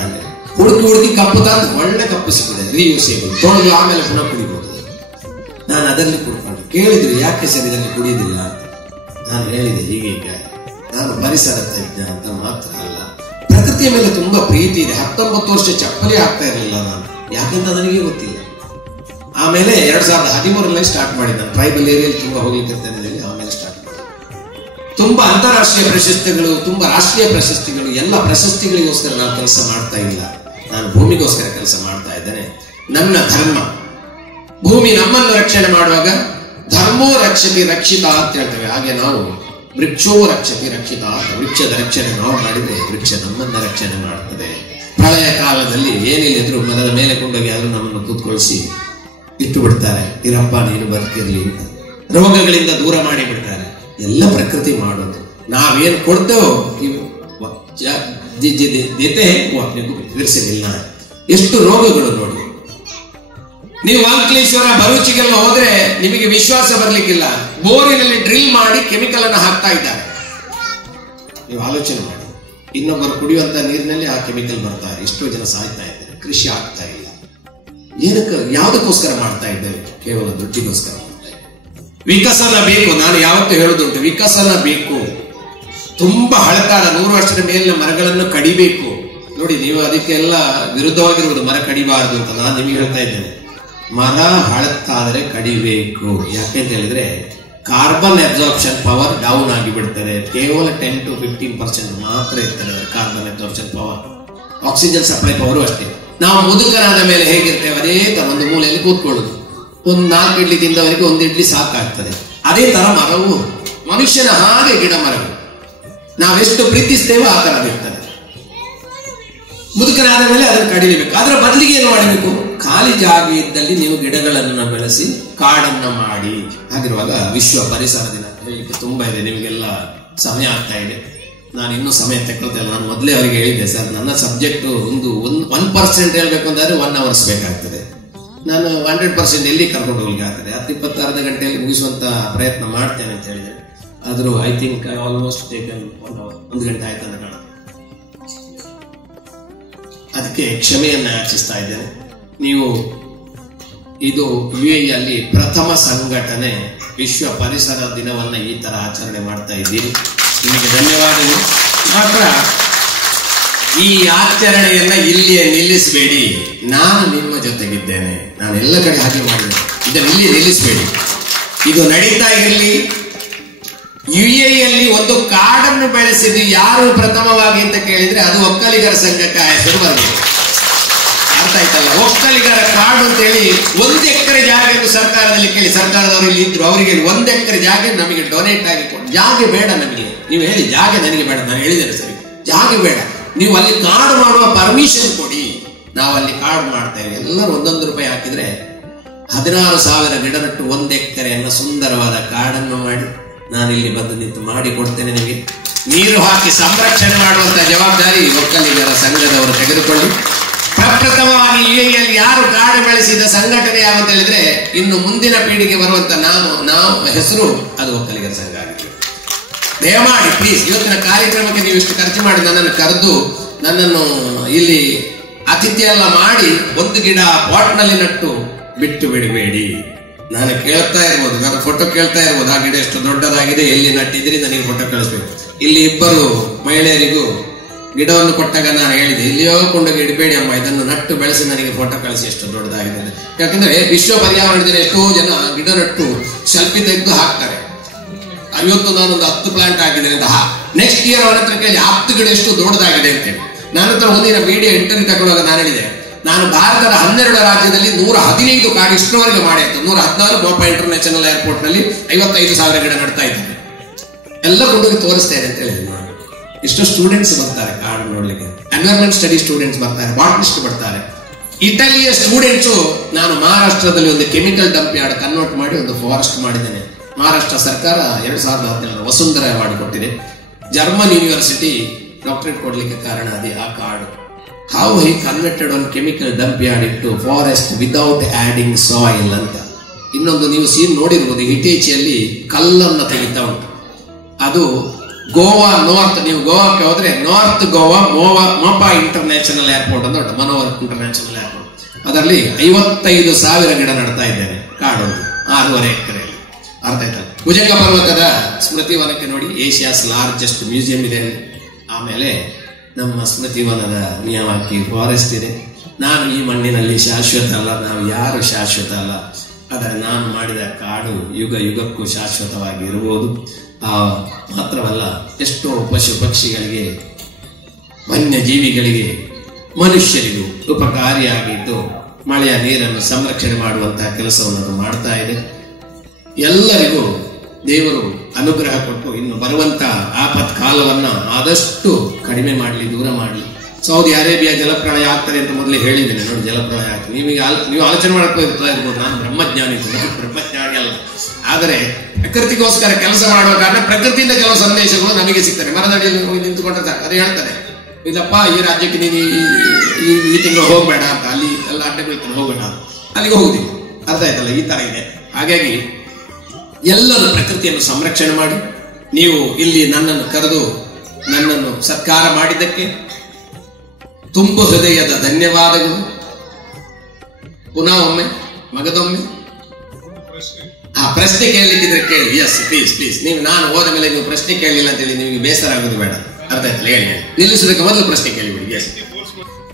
ಹುಡುಕಿ ಕಪ್ಪು ತಂದು ಒಳ್ಳೆ ಕಪ್ಪು ಸಿಕ್ಕಿದೆ, ರಿಯೂಸೇಬಲ್, ತೊಳೆದು ಆಮೇಲೆ ಪುನಃ ಕುಡಿಬಹುದು. ನಾನು ಅದರಲ್ಲಿ ಕುಡ್ಕೊಂಡು ಕೇಳಿದ್ರೆ, ಯಾಕೆ ಸರ್ ಇದನ್ನು ಕುಡಿಯುವುದಿಲ್ಲ ಅಂತ. ನಾನು ಹೇಳಿದೆ, ಹೀಗೆ ನಾನು ಪರಿಸರ ತಜ್ಞ ಅಂತ ಮಾತ್ರ ಅಲ್ಲ, ಪ್ರಕೃತಿಯ ಮೇಲೆ ತುಂಬಾ ಪ್ರೀತಿ ಇದೆ. 19 ವರ್ಷ ಚಪ್ಪಲಿ ಆಗ್ತಾ ಇರಲಿಲ್ಲ ನಾನು, ಯಾಕಂತ ನನಗೆ ಗೊತ್ತಿಲ್ಲ. ಆಮೇಲೆ 2013 ಸ್ಟಾರ್ಟ್ ಮಾಡಿದ್ದೆ. ನಾನು ಟ್ರೈಬಲ್ ಏರಿಯಲ್ಲಿ ತುಂಬಾ ಹೋಗ್ಲಿಕ್ಕೆ ಆಮೇಲೆ ಸ್ಟಾರ್ಟ್ ಮಾಡಿದೆ. ತುಂಬಾ ಅಂತಾರಾಷ್ಟ್ರೀಯ ಪ್ರಶಸ್ತಿಗಳು, ತುಂಬಾ ರಾಷ್ಟ್ರೀಯ ಪ್ರಶಸ್ತಿಗಳು, ಎಲ್ಲ ಪ್ರಶಸ್ತಿಗಳಿಗೋಸ್ಕರ ನಾನು ಕೆಲಸ ಮಾಡ್ತಾ ಇಲ್ಲ. ನಾನು ಭೂಮಿಗೋಸ್ಕರ ಕೆಲಸ ಮಾಡ್ತಾ ಇದ್ದೇನೆ. ನನ್ನ ಧರ್ಮ, ಭೂಮಿ ನಮ್ಮನ್ನು ರಕ್ಷಣೆ ಮಾಡುವಾಗ ಧರ್ಮೋ ರಕ್ಷತಿ ರಕ್ಷಿತ ಅಂತ ಹೇಳ್ತೇವೆ. ಹಾಗೆ ನಾವು ವೃಕ್ಷೋ ರಕ್ಷತಿ ರಕ್ಷಿತ, ವೃಕ್ಷದ ರಕ್ಷಣೆ ನಾವು ಮಾಡಿದ್ರೆ ವೃಕ್ಷ ನಮ್ಮನ್ನ ರಕ್ಷಣೆ ಮಾಡುತ್ತದೆ. ಪ್ರಳಯ ಕಾಲದಲ್ಲಿ ಏನಿಲ್ಲದ್ರು ಮರದ ಮೇಲೆ ಕೊಂಡೋಗಿ ಆದ್ರೂ ನಮ್ಮನ್ನು ಕೂತ್ಕೊಳಿಸಿ ಇಟ್ಟು ಬಿಡ್ತಾರೆ, ಇರಪ್ಪ ನೀನು ಬದುಕಿರ್ಲಿ ಅಂತ. ರೋಗಗಳಿಂದ ದೂರ ಮಾಡಿ ಬಿಡ್ತಾರೆ. ಎಲ್ಲ ಪ್ರಕೃತಿ ಮಾಡೋದು. ನಾವೇನು ಕೊಡ್ತೇವೋ ವಿರ್ಸಿಲ್ಲ. ಎಷ್ಟು ರೋಗಗಳು ನೋಡಿ. ನೀವು ಅಂಕಲೇಶ್ವರ, ಭರೂಚಿಗೆಲ್ಲ ಹೋದ್ರೆ ನಿಮಗೆ ವಿಶ್ವಾಸ ಬರ್ಲಿಕ್ಕಿಲ್ಲ. ಬೋರಿನಲ್ಲಿ ಡ್ರಿಲ್ ಮಾಡಿ ಕೆಮಿಕಲ್ ಅನ್ನು ಹಾಕ್ತಾ ಇದ್ದಾರೆ. ನೀವು ಆಲೋಚನೆ ಮಾಡಿ, ಇನ್ನೊಬ್ಬರು ಕುಡಿಯುವಂತ ನೀರಿನಲ್ಲಿ ಆ ಕೆಮಿಕಲ್ ಬರ್ತಾರೆ. ಎಷ್ಟೋ ಜನ ಸಾಯ್ತಾ ಇದ್ದಾರೆ. ಕೃಷಿ ಆಗ್ತಾ ಇಲ್ಲ. ಏನಕ್ಕೆ, ಯಾವುದಕ್ಕೋಸ್ಕರ ಮಾಡ್ತಾ ಇದ್ದೇವೆ? ಕೇವಲ ದುಡ್ಡಿಗೋಸ್ಕರ ಮಾಡ್ತಾ ಇದ್ದೇವೆ. ವಿಕಸನ ಬೇಕು. ನಾನು ಯಾವತ್ತೂ ಹೇಳುದುಂಟು, ವಿಕಸನ ಬೇಕು. ತುಂಬಾ ಹಳತಾದ 100 ವರ್ಷದ ಮೇಲಿನ ಮರಗಳನ್ನು ಕಡಿಬೇಕು. ನೋಡಿ, ನೀವು ಅದಕ್ಕೆಲ್ಲ ವಿರುದ್ಧವಾಗಿರುವುದು ಮರ ಕಡಿಬಾರದು ಅಂತ ನಾನು ನಿಮಗೆ ಹೇಳ್ತಾ ಇದ್ದೇನೆ. ಮರ ಹಳತ್ತಾದ್ರೆ ಕಡಿಬೇಕು. ಯಾಕೆಂತ ಹೇಳಿದ್ರೆ ಕಾರ್ಬನ್ ಅಬ್ಸಾರ್ಪ್ಷನ್ ಪವರ್ ಡೌನ್ ಆಗಿ ಬಿಡ್ತದೆ. ಕೇವಲ 10 to 15% ಮಾತ್ರ ಇರ್ತದೆ carbon absorption power. Oxygen supply power ಅಷ್ಟೇ. ನಾವು ಮುದುಕರಾದ ಮೇಲೆ ಹೇಗಿರ್ತೇವೆ ಅದೇ ತರ ಒಂದು ಮೂಲೆಯಲ್ಲಿ ಕೂತ್ಕೊಳ್ಳುದು. ಒಂದು 4 ಇಡ್ಲಿ ತಿಂದವರಿಗೆ 1 ಇಡ್ಲಿ ಸಾಕಾಗ್ತದೆ. ಅದೇ ತರ ಮರವು ಮನುಷ್ಯನ ಹಾಗೆ ಗಿಡ ಮರಗಳು ನಾವೆಷ್ಟು ಪ್ರೀತಿಸ್ತೇವೋ ಆ ತರ ಇರ್ತದೆ. ಮುದುಕರಾದ ಮೇಲೆ ಅದನ್ನು ಕಡಿಲೇಬೇಕು. ಅದರ ಬದಲಿಗೆ ಏನು ಮಾಡಬೇಕು? ಖಾಲಿ ಜಾಗ ಇದ್ದಲ್ಲಿ ನೀವು ಗಿಡಗಳನ್ನು ಬೆಳೆಸಿ ಕಾಡನ್ನ ಮಾಡಿ. ಹಾಗಿರುವಾಗ ವಿಶ್ವ ಪರಿಸರ ದಿನ ಹೇಳಲಿಕ್ಕೆ ತುಂಬಾ ಇದೆ. ನಿಮಗೆಲ್ಲ ಸಮಯ ಆಗ್ತಾ ಇದೆ, ನಾನು ಇನ್ನೂ ಸಮಯ ತಗೊಳ್ತೇನೆ. ನಾನು ಮೊದಲೇ ಅವರಿಗೆ ಹೇಳಿದ್ದೆ, ಸರ್ ನನ್ನ ಸಬ್ಜೆಕ್ಟ್ 1% ಹೇಳ್ಬೇಕು ಅಂತಾದ್ರೆ 1 hours ಬೇಕಾಗ್ತದೆ. ನಾನು 100% ಎಲ್ಲಿ ಕರ್ಕೊಂಡು ಹೋಗ್ಲಿಕ್ಕೆ ಆಗ್ತದೆ. 10-20 ಅರ್ಧ ಗಂಟೆಯಲ್ಲಿ ಮುಗಿಸುವಂತ ಪ್ರಯತ್ನ ಮಾಡ್ತೇನೆ ಅಂತ ಹೇಳಿದೆ. ಆದ್ರೂ I think almost taken 1 hour, 1 ಗಂಟೆ ಆಯ್ತು ಅಂತ ಕಾಣ. ಅದಕ್ಕೆ ಕ್ಷಮೆಯನ್ನ ಯಾಚಿಸ್ತಾ ಇದ್ದೇನೆ. ನೀವು ಇದು UAE ಅಲ್ಲಿ ಪ್ರಥಮ ಸಂಘಟನೆ ವಿಶ್ವ ಪರಿಸರ ದಿನವನ್ನ ಈ ತರ ಆಚರಣೆ ಮಾಡ್ತಾ ಇದ್ದೀರಿ. ನಿಮಗೆ ಧನ್ಯವಾದಗಳು. ಮಾತ್ರ ಈ ಆಚರಣೆಯನ್ನ ಇಲ್ಲಿಯೇ ನಿಲ್ಲಿಸಬೇಡಿ. ನಾನು ನಿಮ್ಮ ಜೊತೆಗಿದ್ದೇನೆ. ನಾನು ಎಲ್ಲ ಕಡೆ ಹಾಗೆ ಮಾಡಿದೆ. ಇದನ್ನು ಇಲ್ಲಿ ನಿಲ್ಲಿಸಬೇಡಿ. ಇದು ನಡೀತಾ ಇರಲಿ. UAE ಒಂದು ಕಾಡನ್ನು ಬೆಳೆಸಿದ್ದು ಯಾರು ಪ್ರಥಮವಾಗಿ ಅಂತ ಕೇಳಿದ್ರೆ ಅದು ಒಕ್ಕಲಿಗರ ಸಂಘಕ್ಕೆ ಹೆಸರು ಬರಬೇಕು. ಅರ್ಥ ಆಯ್ತಲ್ಲ? ಒಕ್ಕಲಿಗರ ಕಾಡು ಅಂತ ಹೇಳಿ 1 ಎಕರೆ ಜಾಗ ಸರ್ಕಾರದಲ್ಲಿ ಕೇಳಿ. ಸರ್ಕಾರದವರು ಇಲ್ಲಿ ಇದ್ರು, ಅವರಿಗೆ 1 ಎಕರೆ ಜಾಗ ನಮಗೆ ಡೊನೇಟ್ ಆಗಿ ಕೊಟ್ಟು. ಜಾಗ ಬೇಡ ನಮಗೆ, ನೀವು ಹೇಳಿ ಜಾಗ ನನಗೆ ಬೇಡ. ನಾನು ಹೇಳಿದ್ದೇನೆ ಸರಿ, ಜಾಗ ಬೇಡ, ನೀವು ಅಲ್ಲಿ ಕಾಡು ಮಾಡುವ ಪರ್ಮಿಷನ್ ಕೊಡಿ. ನಾವು ಅಲ್ಲಿ ಕಾಡು ಮಾಡ್ತೇವೆ. ಎಲ್ಲರೂ 1 ರೂಪಾಯಿ ಹಾಕಿದ್ರೆ 16,000 ಗಿಡ ನೆಟ್ಟು 1 ಎಕರೆಯನ್ನು ಸುಂದರವಾದ ಕಾಡನ್ನು ಮಾಡಿ ನಾನು ಇಲ್ಲಿ ಬಂದು ನಿಂತು ಮಾಡಿ ಕೊಡ್ತೇನೆ. ನಿಮಗೆ ನೀರು ಹಾಕಿ ಸಂರಕ್ಷಣೆ ಮಾಡುವಂತ ಜವಾಬ್ದಾರಿ ಒಕ್ಕಲಿಗರ ಸಂಘದವರು ತೆಗೆದುಕೊಳ್ಳಿ. ಪ್ರಪ್ರಥಮವಾಗಿ UAE ಯಾರು ಕಾಡು ಬೆಳೆಸಿದ ಸಂಘಟನೆ ಯಾವಂತ ಹೇಳಿದ್ರೆ ಇನ್ನು ಮುಂದಿನ ಪೀಳಿಗೆ ಬರುವಂತ ನಾವು ಹೆಸರು ಅದು ಒಕ್ಕಲಿಗರ ಸಂಘ ಆಗಿದೆ. ದಯಮಾಡಿ ಪ್ಲೀಸ್, ಇವತ್ತಿನ ಕಾರ್ಯಕ್ರಮಕ್ಕೆ ನೀವು ಇಷ್ಟು ಖರ್ಚು ಮಾಡಿ ನನ್ನನ್ನು ಕರೆದು ನನ್ನನ್ನು ಇಲ್ಲಿ ಅತಿಥಿ ಎಲ್ಲ ಮಾಡಿ 1 ಗಿಡ ಪಾಟ್ನಲ್ಲಿ ನಟ್ಟು ಬಿಟ್ಟು ಬಿಡಬೇಡಿ. ನಾನು ಕೇಳ್ತಾ ಇರ್ಬೋದು, ನಾನು ಫೋಟೋ ಕೇಳ್ತಾ ಇರ್ಬೋದು, ಆ ಗಿಡ ಎಷ್ಟು ದೊಡ್ಡದಾಗಿದೆ, ಎಲ್ಲಿ ನಟ್ಟಿದ್ರಿ, ನನಗೆ ಫೋಟೋ ಕಳಿಸ್ಬೇಕು. ಇಲ್ಲಿ 2 ಮಹಿಳೆಯರಿಗೂ ಗಿಡವನ್ನು ಕೊಟ್ಟಾಗ ನಾನು ಹೇಳಿದೆ, ಇಲ್ಲಿಯೋ ಕೊಂಡೋಗಿ ಇಡಬೇಡಿ ಅಮ್ಮ, ಇದನ್ನು ನಟ್ಟು ಬೆಳೆಸಿ ನನಗೆ ಫೋಟೋ ಕಳಿಸಿ ಎಷ್ಟು ದೊಡ್ಡದಾಗಿದೆ. ಯಾಕಂದ್ರೆ ವಿಶ್ವ ಪರ್ಯಾವರಣ ದಿನ ಎಷ್ಟೋ ಜನ ಗಿಡ ನಟ್ಟು ಸೆಲ್ಫಿ ತೆಗೆದು ಹಾಕ್ತಾರೆ. ಇವತ್ತು ನಾನೊಂದು 10 ಪ್ಲಾಂಟ್ ಆಗಿದ್ದೇನೆ ಅಂತ. ನೆಕ್ಸ್ಟ್ ಇಯರ್ ಅವರ ಹತ್ರ ಕೇಳಿ 10 ಗಿಡ ಎಷ್ಟು ದೊಡ್ಡದಾಗಿದೆ ಅಂತೇಳಿ. ನನ್ನ ಹತ್ರ ಒಂದಿನ ಮೀಡಿಯಾ ಇಂಟರ್ವ್ಯೂ ತಗೊಳ್ಳುವಾಗ ನಾನು ಹೇಳಿದೆ, ನಾನು ಭಾರತದ 12 ರಾಜ್ಯದಲ್ಲಿ 115 ಕಾಡು ಇಷ್ಟರವರೆಗೆ ಮಾಡಿ ಆಯ್ತು. 114 ಗೋಪಾ ಇಂಟರ್ನ್ಯಾಷನಲ್ ಏರ್ಪೋರ್ಟ್ ನಲ್ಲಿ 55,000 ಗಿಡ ನಡ್ತಾ ಇದ್ದೇನೆ. ಎಲ್ಲ ಕೊಂಡೋಗಿ ತೋರಿಸ್ತಾ ಇದೆ ಅಂತ ಹೇಳಿದೆ. ನಾನು ಇಷ್ಟು ಸ್ಟೂಡೆಂಟ್ಸ್ ಬರ್ತಾರೆ ಕಾಡು ನೋಡ್ಲಿಕ್ಕೆ, ಎನ್ವೈರನ್ಮೆಂಟ್ ಸ್ಟಡಿ ಸ್ಟೂಡೆಂಟ್ಸ್ ಬರ್ತಾರೆ, ಬಾಟ್ನಿಸ್ಟ್ ಬರ್ತಾರೆ. ಇಟಲಿಯ ಸ್ಟೂಡೆಂಟ್ಸು ನಾನು ಮಹಾರಾಷ್ಟ್ರದಲ್ಲಿ ಒಂದು ಕೆಮಿಕಲ್ ಡಂಪ್ ಯಾರ್ಡ್ ಕನ್ವರ್ಟ್ ಮಾಡಿ ಒಂದು ಫಾರೆಸ್ಟ್ ಮಾಡಿದ್ದೇನೆ. ಮಹಾರಾಷ್ಟ್ರ ಸರ್ಕಾರ 2017 ವಸುಂಧರಾ ಅವಾರ್ಡ್ ಕೊಟ್ಟಿದೆ. ಜರ್ಮನ್ ಯೂನಿವರ್ಸಿಟಿ ಡಾಕ್ಟರೇಟ್ ಕೊಡ್ಲಿಕ್ಕೆ ಕಾರಣ ಅದೇ ಆ ಕಾಡು. How he converted one chemical dump yard ಇಟ್ಟು ಫಾರೆಸ್ಟ್ ವಿದೌಟ್ ಆಡಿಂಗ್ ಸಾಯಿಲ್ ಅಂತ. ಇನ್ನೊಂದು ನೀವು ಸೀನ್ ನೋಡಿರ್ಬೋದು, ಹಿಟೇಚಿಯಲ್ಲಿ ಕಲ್ಲನ್ನು ತೆಗಿತಾ ಉಂಟು. ಅದು ಗೋವಾ ನಾರ್ತ್. ನೀವು ಗೋವಾಕ್ಕೆ ಹೋದ್ರೆ ನಾರ್ತ್ ಗೋವಾ ಮೋಪಾ ಇಂಟರ್ನ್ಯಾಷನಲ್ ಏರ್ಪೋರ್ಟ್ ಅಂತ ಉಂಟು, ಮನೋಹರ್ ಇಂಟರ್ನ್ಯಾಷನಲ್ ಏರ್ಪೋರ್ಟ್. ಅದರಲ್ಲಿ 55,000 ಗಿಡ ನಡ್ತಾ ಇದ್ದೇನೆ ಕಾಡು 6.5 ಎಕರೆಯಲ್ಲಿ. ಅರ್ಥ ಆಯ್ತಲ್ಲ? ಭುಜಂಗ ಪರ್ವತದ ಸ್ಮೃತಿ ವನಕ್ಕೆ ನೋಡಿ, ಏಷ್ಯಾಸ್ ಲಾರ್ಜೆಸ್ಟ್ ಮ್ಯೂಸಿಯಂ ಇದೆ. ಆಮೇಲೆ ನಮ್ಮ ಸ್ಮೃತಿ ವನದ ಮಿಯಾವಾಕಿ ಫಾರೆಸ್ಟ್ ಇದೆ. ನಾನು ಈ ಮಣ್ಣಿನಲ್ಲಿ ಶಾಶ್ವತ ಅಲ್ಲ, ನಾವು ಯಾರು ಶಾಶ್ವತ ಅಲ್ಲ. ಆದರೆ ನಾನು ಮಾಡಿದ ಕಾಡು ಯುಗ ಯುಗಕ್ಕೂ ಶಾಶ್ವತವಾಗಿ ಇರಬಹುದು. ಮಾತ್ರವಲ್ಲ, ಎಷ್ಟೋ ಪಶು ಪಕ್ಷಿಗಳಿಗೆ, ವನ್ಯಜೀವಿಗಳಿಗೆ, ಮನುಷ್ಯರಿಗೂ ಉಪಕಾರಿಯಾಗಿದ್ದು ಮಳೆಯ ನೀರನ್ನು ಸಂರಕ್ಷಣೆ ಮಾಡುವಂತಹ ಕೆಲಸವನ್ನು ಮಾಡ್ತಾ ಇದೆ. ಎಲ್ಲರಿಗೂ ದೇವರು ಅನುಗ್ರಹ ಕೊಟ್ಟು ಇನ್ನು ಬರುವಂತ ಆಪತ್ ಕಾಲವನ್ನ ಆದಷ್ಟು ಕಡಿಮೆ ಮಾಡಲಿ, ದೂರ ಮಾಡಲಿ. ಸೌದಿ ಅರೇಬಿಯಾ ಜಲಪ್ರಳಯ ಆಗ್ತದೆ ಅಂತ ಮೊದಲೇ ಹೇಳಿದ್ದೇನೆ. ನೋಡಿ, ಜಲಪ್ರಳಯ ಆಗ್ತದೆ. ನೀವು ಆಲೋಚನೆ ಮಾಡ್ತಾ ಇರ್ಬೋದು, ನಾನು ಬ್ರಹ್ಮಜ್ಞಾನಿ ಅಲ್ಲ. ಆದರೆ ಪ್ರಕೃತಿಗೋಸ್ಕರ ಕೆಲಸ ಮಾಡುವ ಕಾರಣ ಪ್ರಕೃತಿಯಿಂದ ಕೆಲವು ಸಂದೇಶಗಳು ನಮಗೆ ಸಿಗ್ತದೆ. ಮರದಡಿಯಲ್ಲಿ ಹೋಗಿ ನಿಂತುಕೊಂಡ್ರೆ ಸಾಕು, ಅದು ಹೇಳ್ತಾರೆ, ಇಲ್ಲಪ್ಪ ಈ ರಾಜ್ಯಕ್ಕೆ ನೀನು ಈ ತಿಂಗಳು ಹೋಗ್ಬೇಡ ಅಂತ, ಅಲ್ಲಿ ಎಲ್ಲ ಅಡ್ಡಗಳು ಹೋಗ್ಬೇಡ, ಅಲ್ಲಿಗೆ ಹೋಗುದಿಲ್ಲ. ಅರ್ಥ ಆಯ್ತಲ್ಲ? ಈ ತರ ಇದೆ. ಹಾಗಾಗಿ ಎಲ್ಲರೂ ಪ್ರಕೃತಿಯನ್ನು ಸಂರಕ್ಷಣೆ ಮಾಡಿ. ನೀವು ಇಲ್ಲಿ ನನ್ನನ್ನು ಕರೆದು ನನ್ನನ್ನು ಸತ್ಕಾರ ಮಾಡಿದ್ದಕ್ಕೆ ತುಂಬು ಹೃದಯದ ಧನ್ಯವಾದಗಳು. ಪುನಃ ಒಮ್ಮೆ ಮಗದೊಮ್ಮೆ ಪ್ರಶ್ನೆ ಕೇಳಲಿಕ್ಕಿದ್ರೆ ಕೇಳಿ. Yes, please please. ನೀವು ನಾನು ಹೋದ ಮೇಲೆ ನೀವು ಪ್ರಶ್ನೆ ಕೇಳಲಿಲ್ಲ ಅಂತೇಳಿ ನಿಮಗೆ ಬೇಸರ ಆಗೋದು ಬೇಡ. ಅರ್ಥ ಆಯ್ತಲ್ಲ? ಹೇಳಿ. ನಿಲ್ಲಿಸೋದಕ್ಕೆ ಮೊದಲು ಪ್ರಶ್ನೆ ಕೇಳಿಬಿಡಿ. ಎಸ್.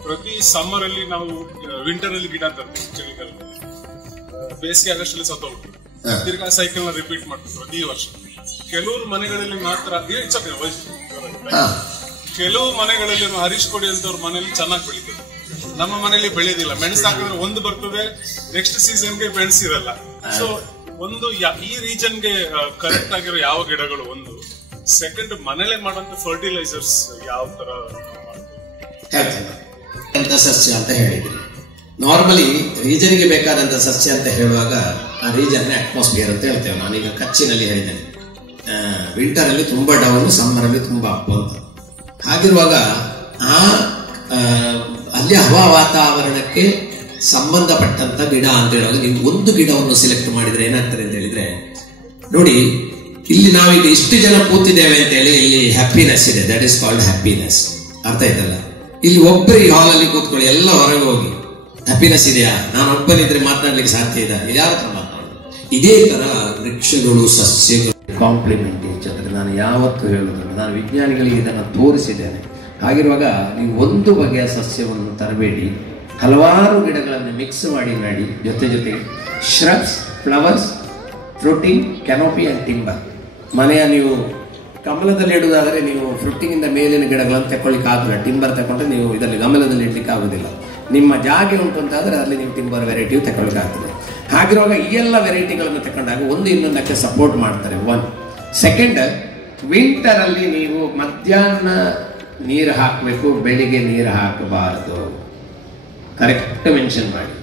ಪ್ರತಿ ಸಮ್ಮರ್ ಅಲ್ಲಿ ನಾವು ವಿಂಟರ್ ಅಲ್ಲಿ ಗಿಡ ತರ್ತೀವಿ, ಚಳಿಗಾಲ ಬೇಸಿಗೆ ಆಗಸ್ಟಲ್ಲಿ ಸತ್ತೋಗ್ತೀವಿ, ತಿರ್ಗಾ ಸೈಕಲ್ ನ ರಿಪೀಟ್ ಮಾಡ್ತೀವಿ ಪ್ರತಿ ವರ್ಷ. ಕೆಲವರು ಮನೆಗಳಲ್ಲಿ ಮಾತ್ರ ಕೆಲವು ಮನೆಗಳಲ್ಲಿ ಹರೀಶ್ ಕೊಡಿ ಅಂತವ್ರ ಮನೆಯಲ್ಲಿ ಚೆನ್ನಾಗಿ ಬೆಳೀತದೆ, ನಮ್ಮ ಮನೆಯಲ್ಲಿ ಬೆಳೆಯೋದಿಲ್ಲ. ಮೆಣಸು ಹಾಕಿದ್ರೆ ಒಂದು ಬರ್ತದೆ, ನೆಕ್ಸ್ಟ್ ಸೀಸನ್ಗೆ ಮೆಣಸಿರಲ್ಲ. ಸೊ ಒಂದು ಈ ರೀಜನ್ಗೆ ಕರೆಕ್ಟ್ ಆಗಿರೋ ಯಾವ ಗಿಡಗಳು, ಒಂದು ಸೆಕೆಂಡ್ ಮನೇಲೆ ಮಾಡುವಂತ ಫರ್ಟಿಲೈಸರ್ಸ್ ಯಾವ ತರ ಅಂತ ಸಸ್ಯ ಅಂತ ಹೇಳಿದ್ರಿ. ನಾರ್ಮಲಿ ರೀಜನ್ಗೆ ಬೇಕಾದಂತ ಸಸ್ಯ ಅಂತ ಹೇಳುವಾಗ ಆ ರೀಜನ್ ಅಟ್ಮಾಸ್ಫಿಯರ್ ಅಂತ ಹೇಳ್ತೇವೆ. ನಾನೀಗ ಕಚ್ಚಿನಲ್ಲಿ ಹೇಳಿದ್ದೇನೆ, ವಿಂಟರ್ ಅಲ್ಲಿ ತುಂಬಾ ಡೌನ್, ಸಮ್ಮರ್ ಅಲ್ಲಿ ತುಂಬಾ ಅಪ್ ಅಂತ. ಹಾಗಿರುವಾಗ ಅಲ್ಲಿ ಹವಾ ವಾತಾವರಣಕ್ಕೆ ಸಂಬಂಧಪಟ್ಟಂತ ಗಿಡ ಅಂತ ಹೇಳುವಾಗ ನೀವು ಒಂದು ಗಿಡವನ್ನು ಸಿಲೆಕ್ಟ್ ಮಾಡಿದ್ರೆ ಏನಾಗ್ತದೆ ಅಂತ ಹೇಳಿದ್ರೆ, ನೋಡಿ ಇಲ್ಲಿ ನಾವೀಗ ಇಷ್ಟು ಜನ ಕೂತಿದ್ದೇವೆ ಅಂತ ಹೇಳಿ ಇಲ್ಲಿ ಹ್ಯಾಪಿನೆಸ್ ಇದೆ, ದಟ್ ಇಸ್ ಕಾಲ್ಡ್ ಹ್ಯಾಪಿನೆಸ್. ಅರ್ಥ ಆಯ್ತಲ್ಲ? ಇಲ್ಲಿ ಒಬ್ಬರು ಈ ಹಾಲ್ ಅಲ್ಲಿ ಕೂತ್ಕೊಳ್ಳಿ, ಎಲ್ಲ ಹೊರಗೆ ಹೋಗಿ. ಹ್ಯಾಪಿನೆಸ್ ಇದೆಯಾ? ನಾನು ಒಬ್ಬನಿದ್ರೆ ಮಾತನಾಡ್ಲಿಕ್ಕೆ ಸಾಧ್ಯ ಇದೆ, ಯಾರ ಹತ್ರ ಮಾತನಾಡೋದು? ಇದೇ ತರ ವೃಕ್ಷಗಳು, ಸಸ್ಯಗಳು ಕಾಂಪ್ಲಿಮೆಂಟ್ ಅಂದ್ರೆ ನಾನು ಯಾವತ್ತೂ ಹೇಳುವುದಿಲ್ಲ, ನಾನು ವಿಜ್ಞಾನಿಗಳಿಗೆ ಇದನ್ನು ತೋರಿಸಿದ್ದೇನೆ. ಹಾಗಿರುವಾಗ ನೀವು ಒಂದು ಬಗೆಯ ಸಸ್ಯವನ್ನು ತರಬೇಡಿ, ಹಲವಾರು ಗಿಡಗಳನ್ನು ಮಿಕ್ಸ್ ಮಾಡಿ ಮಾಡಿ, ಜೊತೆಗೆ shrubs, flowers, fruiting, canopy and timber. ಮನೆಯ ನೀವು ಗಮಲದಲ್ಲಿ ಇಡುವುದಾದರೆ ನೀವು ಫ್ರೂಟಿಂಗ್ ಇಂದ ಮೇಲಿನ ಗಿಡಗಳನ್ನು ತಗೊಳ್ಳಿಕ್ಕೆ ಆಗುದಿಲ್ಲ. ಟಿಂಬರ್ ತಗೊಂಡ್ರೆ ನೀವು ಇದರಲ್ಲಿ ಗಮಲದಲ್ಲಿ ಇಡ್ಲಿಕ್ಕೆ ಆಗುದಿಲ್ಲ. ನಿಮ್ಮ ಜಾಗ ಉಂಟು ಅಂತಾದ್ರೆ ಅಲ್ಲಿ ನೀವು ಟಿಂಬರ್ ವೆರೈಟಿ ತಗೊಳ್ಳಿಕ್ಕೆ ಆಗ್ತದೆ. ಹಾಗಿರುವಾಗ ಈ ಎಲ್ಲ ವೆರೈಟಿಗಳನ್ನು ತಗೊಂಡಾಗ ಒಂದು ಇನ್ನೊಂದಕ್ಕೆ ಸಪೋರ್ಟ್ ಮಾಡ್ತಾರೆ. ಒನ್ ಸೆಕೆಂಡ್, ವಿಂಟರ್ ಅಲ್ಲಿ ನೀವು ಮಧ್ಯಾಹ್ನ ನೀರು ಹಾಕಬೇಕು, ಬೆಳಿಗ್ಗೆ ನೀರು ಹಾಕಬಾರದು. ಕರೆಕ್ಟ್ ಮೆನ್ಷನ್ ಮಾಡಿ.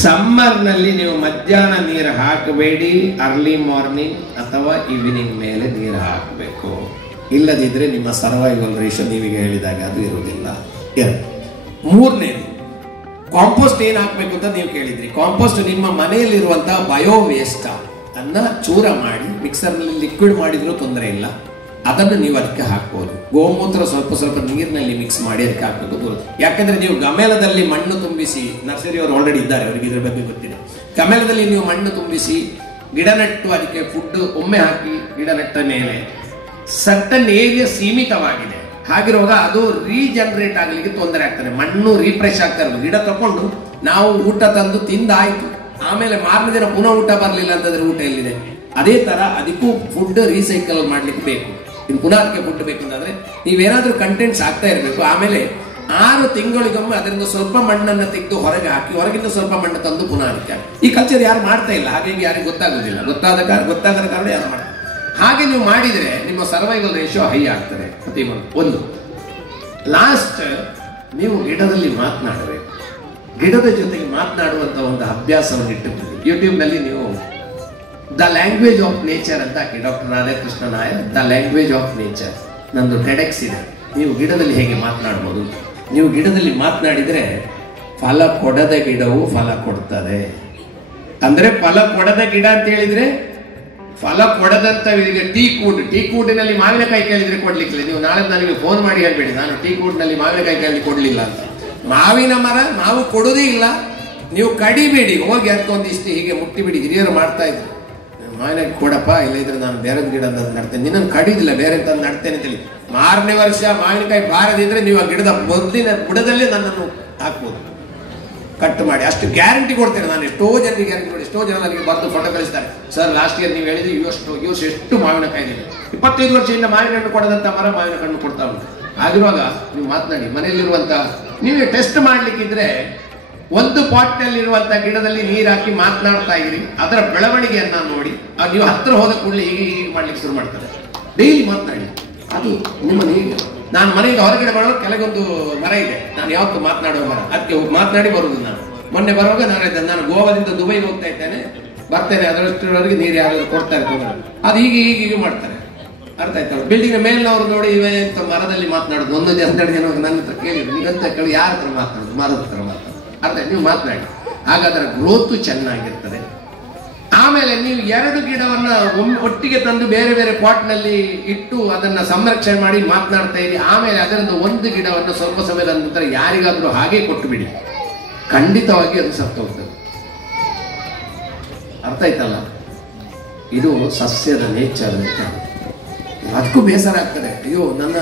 ಸಮ್ಮರ್ನಲ್ಲಿ ನೀವು ಮಧ್ಯಾಹ್ನ ನೀರು ಹಾಕಬೇಡಿ, ಅರ್ಲಿ ಮಾರ್ನಿಂಗ್ ಅಥವಾ ಈವ್ನಿಂಗ್ ಮೇಲೆ ನೀರು ಹಾಕಬೇಕು. ಇಲ್ಲದಿದ್ರೆ ನಿಮ್ಮ ಸರ್ವೈವಲ್ ರೇಷೋ ನೀವೀಗ ಹೇಳಿದಾಗ ಅದು ಇರುವುದಿಲ್ಲ. ಮೂರನೇದು, ಕಾಂಪೋಸ್ಟ್ ಏನ್ ಹಾಕ್ಬೇಕು ಅಂತ ನೀವು ಕೇಳಿದ್ರಿ. ಕಾಂಪೋಸ್ಟ್ ನಿಮ್ಮ ಮನೆಯಲ್ಲಿರುವಂತಹ ಬಯೋ ವೇಸ್ಟ್ ಅನ್ನ ಚೂರ ಮಾಡಿ ಮಿಕ್ಸರ್ ನಲ್ಲಿ ಲಿಕ್ವಿಡ್ ಮಾಡಿದ್ರೂ ತೊಂದರೆ ಇಲ್ಲ, ಅದನ್ನು ನೀವು ಅದಕ್ಕೆ ಹಾಕ್ಬೋದು. ಗೋಮೂತ್ರ ಸ್ವಲ್ಪ ಸ್ವಲ್ಪ ನೀರಿನಲ್ಲಿ ಮಿಕ್ಸ್ ಮಾಡಿ ಅದಕ್ಕೆ ಹಾಕಬೇಕು. ಯಾಕಂದ್ರೆ ನೀವು ಗಮೇಲದಲ್ಲಿ ಮಣ್ಣು ತುಂಬಿಸಿ, ನರ್ಸರಿ ಅವರು ಆಲ್ರೆಡಿ ಇದ್ದಾರೆ, ಅವರಿಗೆ ಇದ್ರ ಬಗ್ಗೆ ಗೊತ್ತಿದೆ. ಗಮೇಲದಲ್ಲಿ ನೀವು ಮಣ್ಣು ತುಂಬಿಸಿ ಗಿಡ ನೆಟ್ಟು ಅದಕ್ಕೆ ಫುಡ್ ಒಮ್ಮೆ ಹಾಕಿ ಗಿಡ ನೆಟ್ಟ ಮೇಲೆ ಸರ್ಟನ್ ಏರಿಯಾ ಸೀಮಿತವಾಗಿದೆ. ಹಾಗಿರುವಾಗ ಅದು ರೀಜನರೇಟ್ ಆಗ್ಲಿಕ್ಕೆ ತೊಂದರೆ ಆಗ್ತದೆ, ಮಣ್ಣು ರೀಫ್ರೆಶ್ ಆಗ್ತಾ ಇರೋದು. ಗಿಡ ತಕೊಂಡು ನಾವು ಊಟ ತಂದು ತಿಂದಾಯ್ತು, ಆಮೇಲೆ ಮಾರನೇ ದಿನ ಪುನಃ ಊಟ ಬರಲಿಲ್ಲ ಅಂತಂದ್ರೆ ಊಟ ಎಲ್ಲಿದೆ? ಅದೇ ತರ ಅದಕ್ಕೂ ಫುಡ್ ರೀಸೈಕಲ್ ಮಾಡ್ಲಿಕ್ಕೆ ಬೇಕು. ಇನ್ನು ಪುನಃ ಅದಕ್ಕೆ ಫುಡ್ ಬೇಕು ಅಂತಂದ್ರೆ ನೀವೇನಾದ್ರೂ ಕಂಟೆಂಟ್ಸ್ ಆಗ್ತಾ ಇರಬೇಕು. ಆಮೇಲೆ 6 ತಿಂಗಳಿಗೊಮ್ಮೆ ಅದರಿಂದ ಸ್ವಲ್ಪ ಮಣ್ಣನ್ನು ತೆಗೆದು ಹೊರಗೆ ಹಾಕಿ, ಹೊರಗಿಂದ ಸ್ವಲ್ಪ ಮಣ್ಣು ತಂದು ಪುನಃ ಅದಕ್ಕೆ ಹಾಕಿ. ಈ ಕಲ್ಚರ್ ಯಾರು ಮಾಡ್ತಾ ಇಲ್ಲ, ಹಾಗಾಗಿ ಯಾರಿಗೆ ಗೊತ್ತಾಗೋದಿಲ್ಲ. ಗೊತ್ತಾದ ಕಾರಣ ಯಾರು ಮಾಡ್ತಾರೆ. ಹಾಗೆ ನೀವು ಮಾಡಿದ್ರೆ ನಿಮ್ಮ ಸರ್ವೈವಲ್ ರೇಷಿಯೋ ಹೈ ಆಗ್ತದೆ. ಒಂದು ಲಾಸ್ಟ್, ನೀವು ಗಿಡದಲ್ಲಿ ಮಾತನಾಡಬೇಕು. ಗಿಡದ ಜೊತೆಗೆ ಮಾತನಾಡುವಂತ ಒಂದು ಅಭ್ಯಾಸವನ್ನು ಇಟ್ಟುಕೊಳ್ಳಿ. ಯೂಟ್ಯೂಬ್ ನಲ್ಲಿ ನೀವು ದ ಲ್ಯಾಂಗ್ವೇಜ್ ಆಫ್ ನೇಚರ್ ಅಂತ ಹಾಕಿ, doctor Radhakrishna Nair, the language of nature. ನಂದು ಟೆಡೆಕ್ಸ್ ಇದೆ. ನೀವು ಗಿಡದಲ್ಲಿ ಹೇಗೆ ಮಾತನಾಡಬಹುದು. ನೀವು ಗಿಡದಲ್ಲಿ ಮಾತನಾಡಿದ್ರೆ ಫಲ ಕೊಡದ ಗಿಡವು ಫಲ ಕೊಡ್ತದೆ. ಅಂದ್ರೆ ಫಲ ಕೊಡದ ಗಿಡ ಅಂತ ಹೇಳಿದ್ರೆ ಫಲ ಕೊಡದಂತ. ಈಗ ಟೀ ಕೂಡಿನಲ್ಲಿ ಮಾವಿನಕಾಯಿ ಕೇಳಿದ್ರೆ ಕೊಡ್ಲಿಕ್ಕಿಲ್ಲ. ನೀವು ನಾಳೆ ನನಗೆ ಫೋನ್ ಮಾಡಿ ಹೇಳ್ಬೇಡಿ ನಾನು ಟೀ ಕೂಡಿನಲ್ಲಿ ಮಾವಿನಕಾಯಿ ಕೇಳಿ ಕೊಡ್ಲಿಲ್ಲ ಅಂತ. ಮಾವಿನ ಮರ ನಾವು ಕೊಡುವುದೇ ಇಲ್ಲ, ನೀವು ಕಡಿಬೇಡಿ, ಹೋಗಿ ಅದಕ್ಕೊಂದಿಷ್ಟು ಹೀಗೆ ಮುಟ್ಟಿಬಿಡಿ. ಹಿರಿಯರು ಮಾಡ್ತಾ ಇದ್ರು, ಮಾವಿನಕಾಯಿ ಕೊಡಪ್ಪ, ಇಲ್ಲ ಇದ್ರೆ ನಾನು ಬೇರೆ ಗಿಡ ನಡ್ತೇನೆ, ನಿನ್ನನ್ನು ಕಡಿದಿಲ್ಲ ಬೇರೆ ತಂದು ನಡ್ತೇನೆ ಅಂತ ಹೇಳಿ. ಮಾರನೇ ವರ್ಷ ಮಾವಿನಕಾಯಿ ಬಾರದಿದ್ರೆ ನೀವು ಆ ಗಿಡದ ಮೊದಲಿನ ಬುಡದಲ್ಲೇ ನನ್ನನ್ನು ಹಾಕ್ಬೋದು, ಕಟ್ ಮಾಡಿ. ಅಷ್ಟು ಗ್ಯಾರಂಟಿ ಕೊಡ್ತೇನೆ ನಾನು. ಎಷ್ಟೋ ಜನರಿಗೆ ಗ್ಯಾರಂಟಿ ಕೊಡಿ. ಎಷ್ಟೋ ಜನ ನನಗೆ ಬರೆದು ಫೋಟೋ ಕಳಿಸ್ತಾರೆ, ಸರ್ ಲಾಸ್ಟ್ ಇಯರ್ ನೀವು ಹೇಳಿದ್ರೆ ಇವಷ್ಟು ಎಷ್ಟು ಮಾವಿನಕಾಯಿ ಇದೆ. 25 ವರ್ಷದಿಂದ ಮಾವಿನ ಹಣ್ಣು ಕೊಡದಂತ ಮರ ಮಾವಿನ ಹಣ್ಣು ಕೊಡ್ತಾ ಉಂಟು. ಆಗಿರುವಾಗ ನೀವು ಮಾತನಾಡಿ. ಮನೆಯಲ್ಲಿರುವಂತ ನೀವು ಟೆಸ್ಟ್ ಮಾಡ್ಲಿಕ್ಕಿದ್ರೆ ಒಂದು ಪಾಟ್ ನಲ್ಲಿ ಇರುವಂತ ಗಿಡದಲ್ಲಿ ನೀರು ಹಾಕಿ ಮಾತನಾಡ್ತಾ ಇದ್ರಿ, ಅದರ ಬೆಳವಣಿಗೆಯನ್ನ ನೋಡಿ ನೀವು ಹತ್ರ ಹೋದ ಕೂಡಲೇ ಹೀಗೆ ಮಾಡ್ಲಿಕ್ಕೆ ಶುರು ಮಾಡ್ತಾರೆ. ಡೈಲಿ ಮಾತನಾಡಿ. ಅದು ನಿಮ್ಮ ನೀರು. ನಾನು ಮನೆಯಿಂದ ಹೊರಗಡೆ ಬರೋ ಕೆಲಗೊಂದು ಮರ ಇದೆ, ನಾನು ಯಾವತ್ತು ಮಾತನಾಡುವ ಮರ, ಅದಕ್ಕೆ ಮಾತನಾಡಿ ಬರುವುದು. ನಾನು ಮೊನ್ನೆ ಬರುವಾಗ ನಾನು ಗೋವಾದಿಂದ ದುಬೈಗೆ ಹೋಗ್ತಾ ಇದ್ದೇನೆ, ಬರ್ತೇನೆ, ಅದರಷ್ಟರವರೆಗೆ ನೀರು ಯಾರು ಕೊಡ್ತಾ ಇರ್ತಾರೆ. ಅದು ಹೀಗೆ ಮಾಡ್ತಾರೆ. ಅರ್ಥ ಆಯ್ತಲ್ಲ? ಬಿಲ್ಡಿಂಗ್ ಮೇಲಿನವರು ನೋಡಿ ಇವೆ ಅಂತ ಮರದಲ್ಲಿ ಮಾತನಾಡೋದು. 1-2 ಜನ ನನ್ನ ಹತ್ರ ಕೇಳಿದ್ರು, ನೀವಂತ ಕೇಳಿ ಯಾರ ಹತ್ರ ಮಾತನಾಡೋದು? ಮರದ ಹತ್ರ ಮಾತಾಡೋದು. ಅರ್ಥ? ನೀವು ಮಾತನಾಡಿ, ಆಗ ಅದರ ಗ್ರೋತ್ ಚೆನ್ನಾಗಿರ್ತದೆ. ಆಮೇಲೆ ನೀವು 2 ಗಿಡವನ್ನ ಒಟ್ಟಿಗೆ ತಂದು ಬೇರೆ ಬೇರೆ ಪಾಟ್ ನಲ್ಲಿ ಇಟ್ಟು ಅದನ್ನ ಸಂರಕ್ಷಣೆ ಮಾಡಿ ಮಾತನಾಡ್ತಾ ಇರಿ. ಆಮೇಲೆ ಅದರಿಂದ ಒಂದು ಗಿಡವನ್ನು ಸ್ವಲ್ಪ ಸಮಯದ ನಂತರ ಯಾರಿಗಾದ್ರೂ ಹಾಗೆ ಕೊಟ್ಟು ಬಿಡಿ, ಖಂಡಿತವಾಗಿ ಅದು ಸತ್ತು ಹೋಗ್ತದೆ. ಅರ್ಥ ಆಯ್ತಲ್ಲ? ಇದು ಸಸ್ಯದ ನೇಚರ್ ಅಂತ. ಅದಕ್ಕೂ ಬೇಸರ ಆಗ್ತದೆ, ಅಯ್ಯೋ ನನ್ನ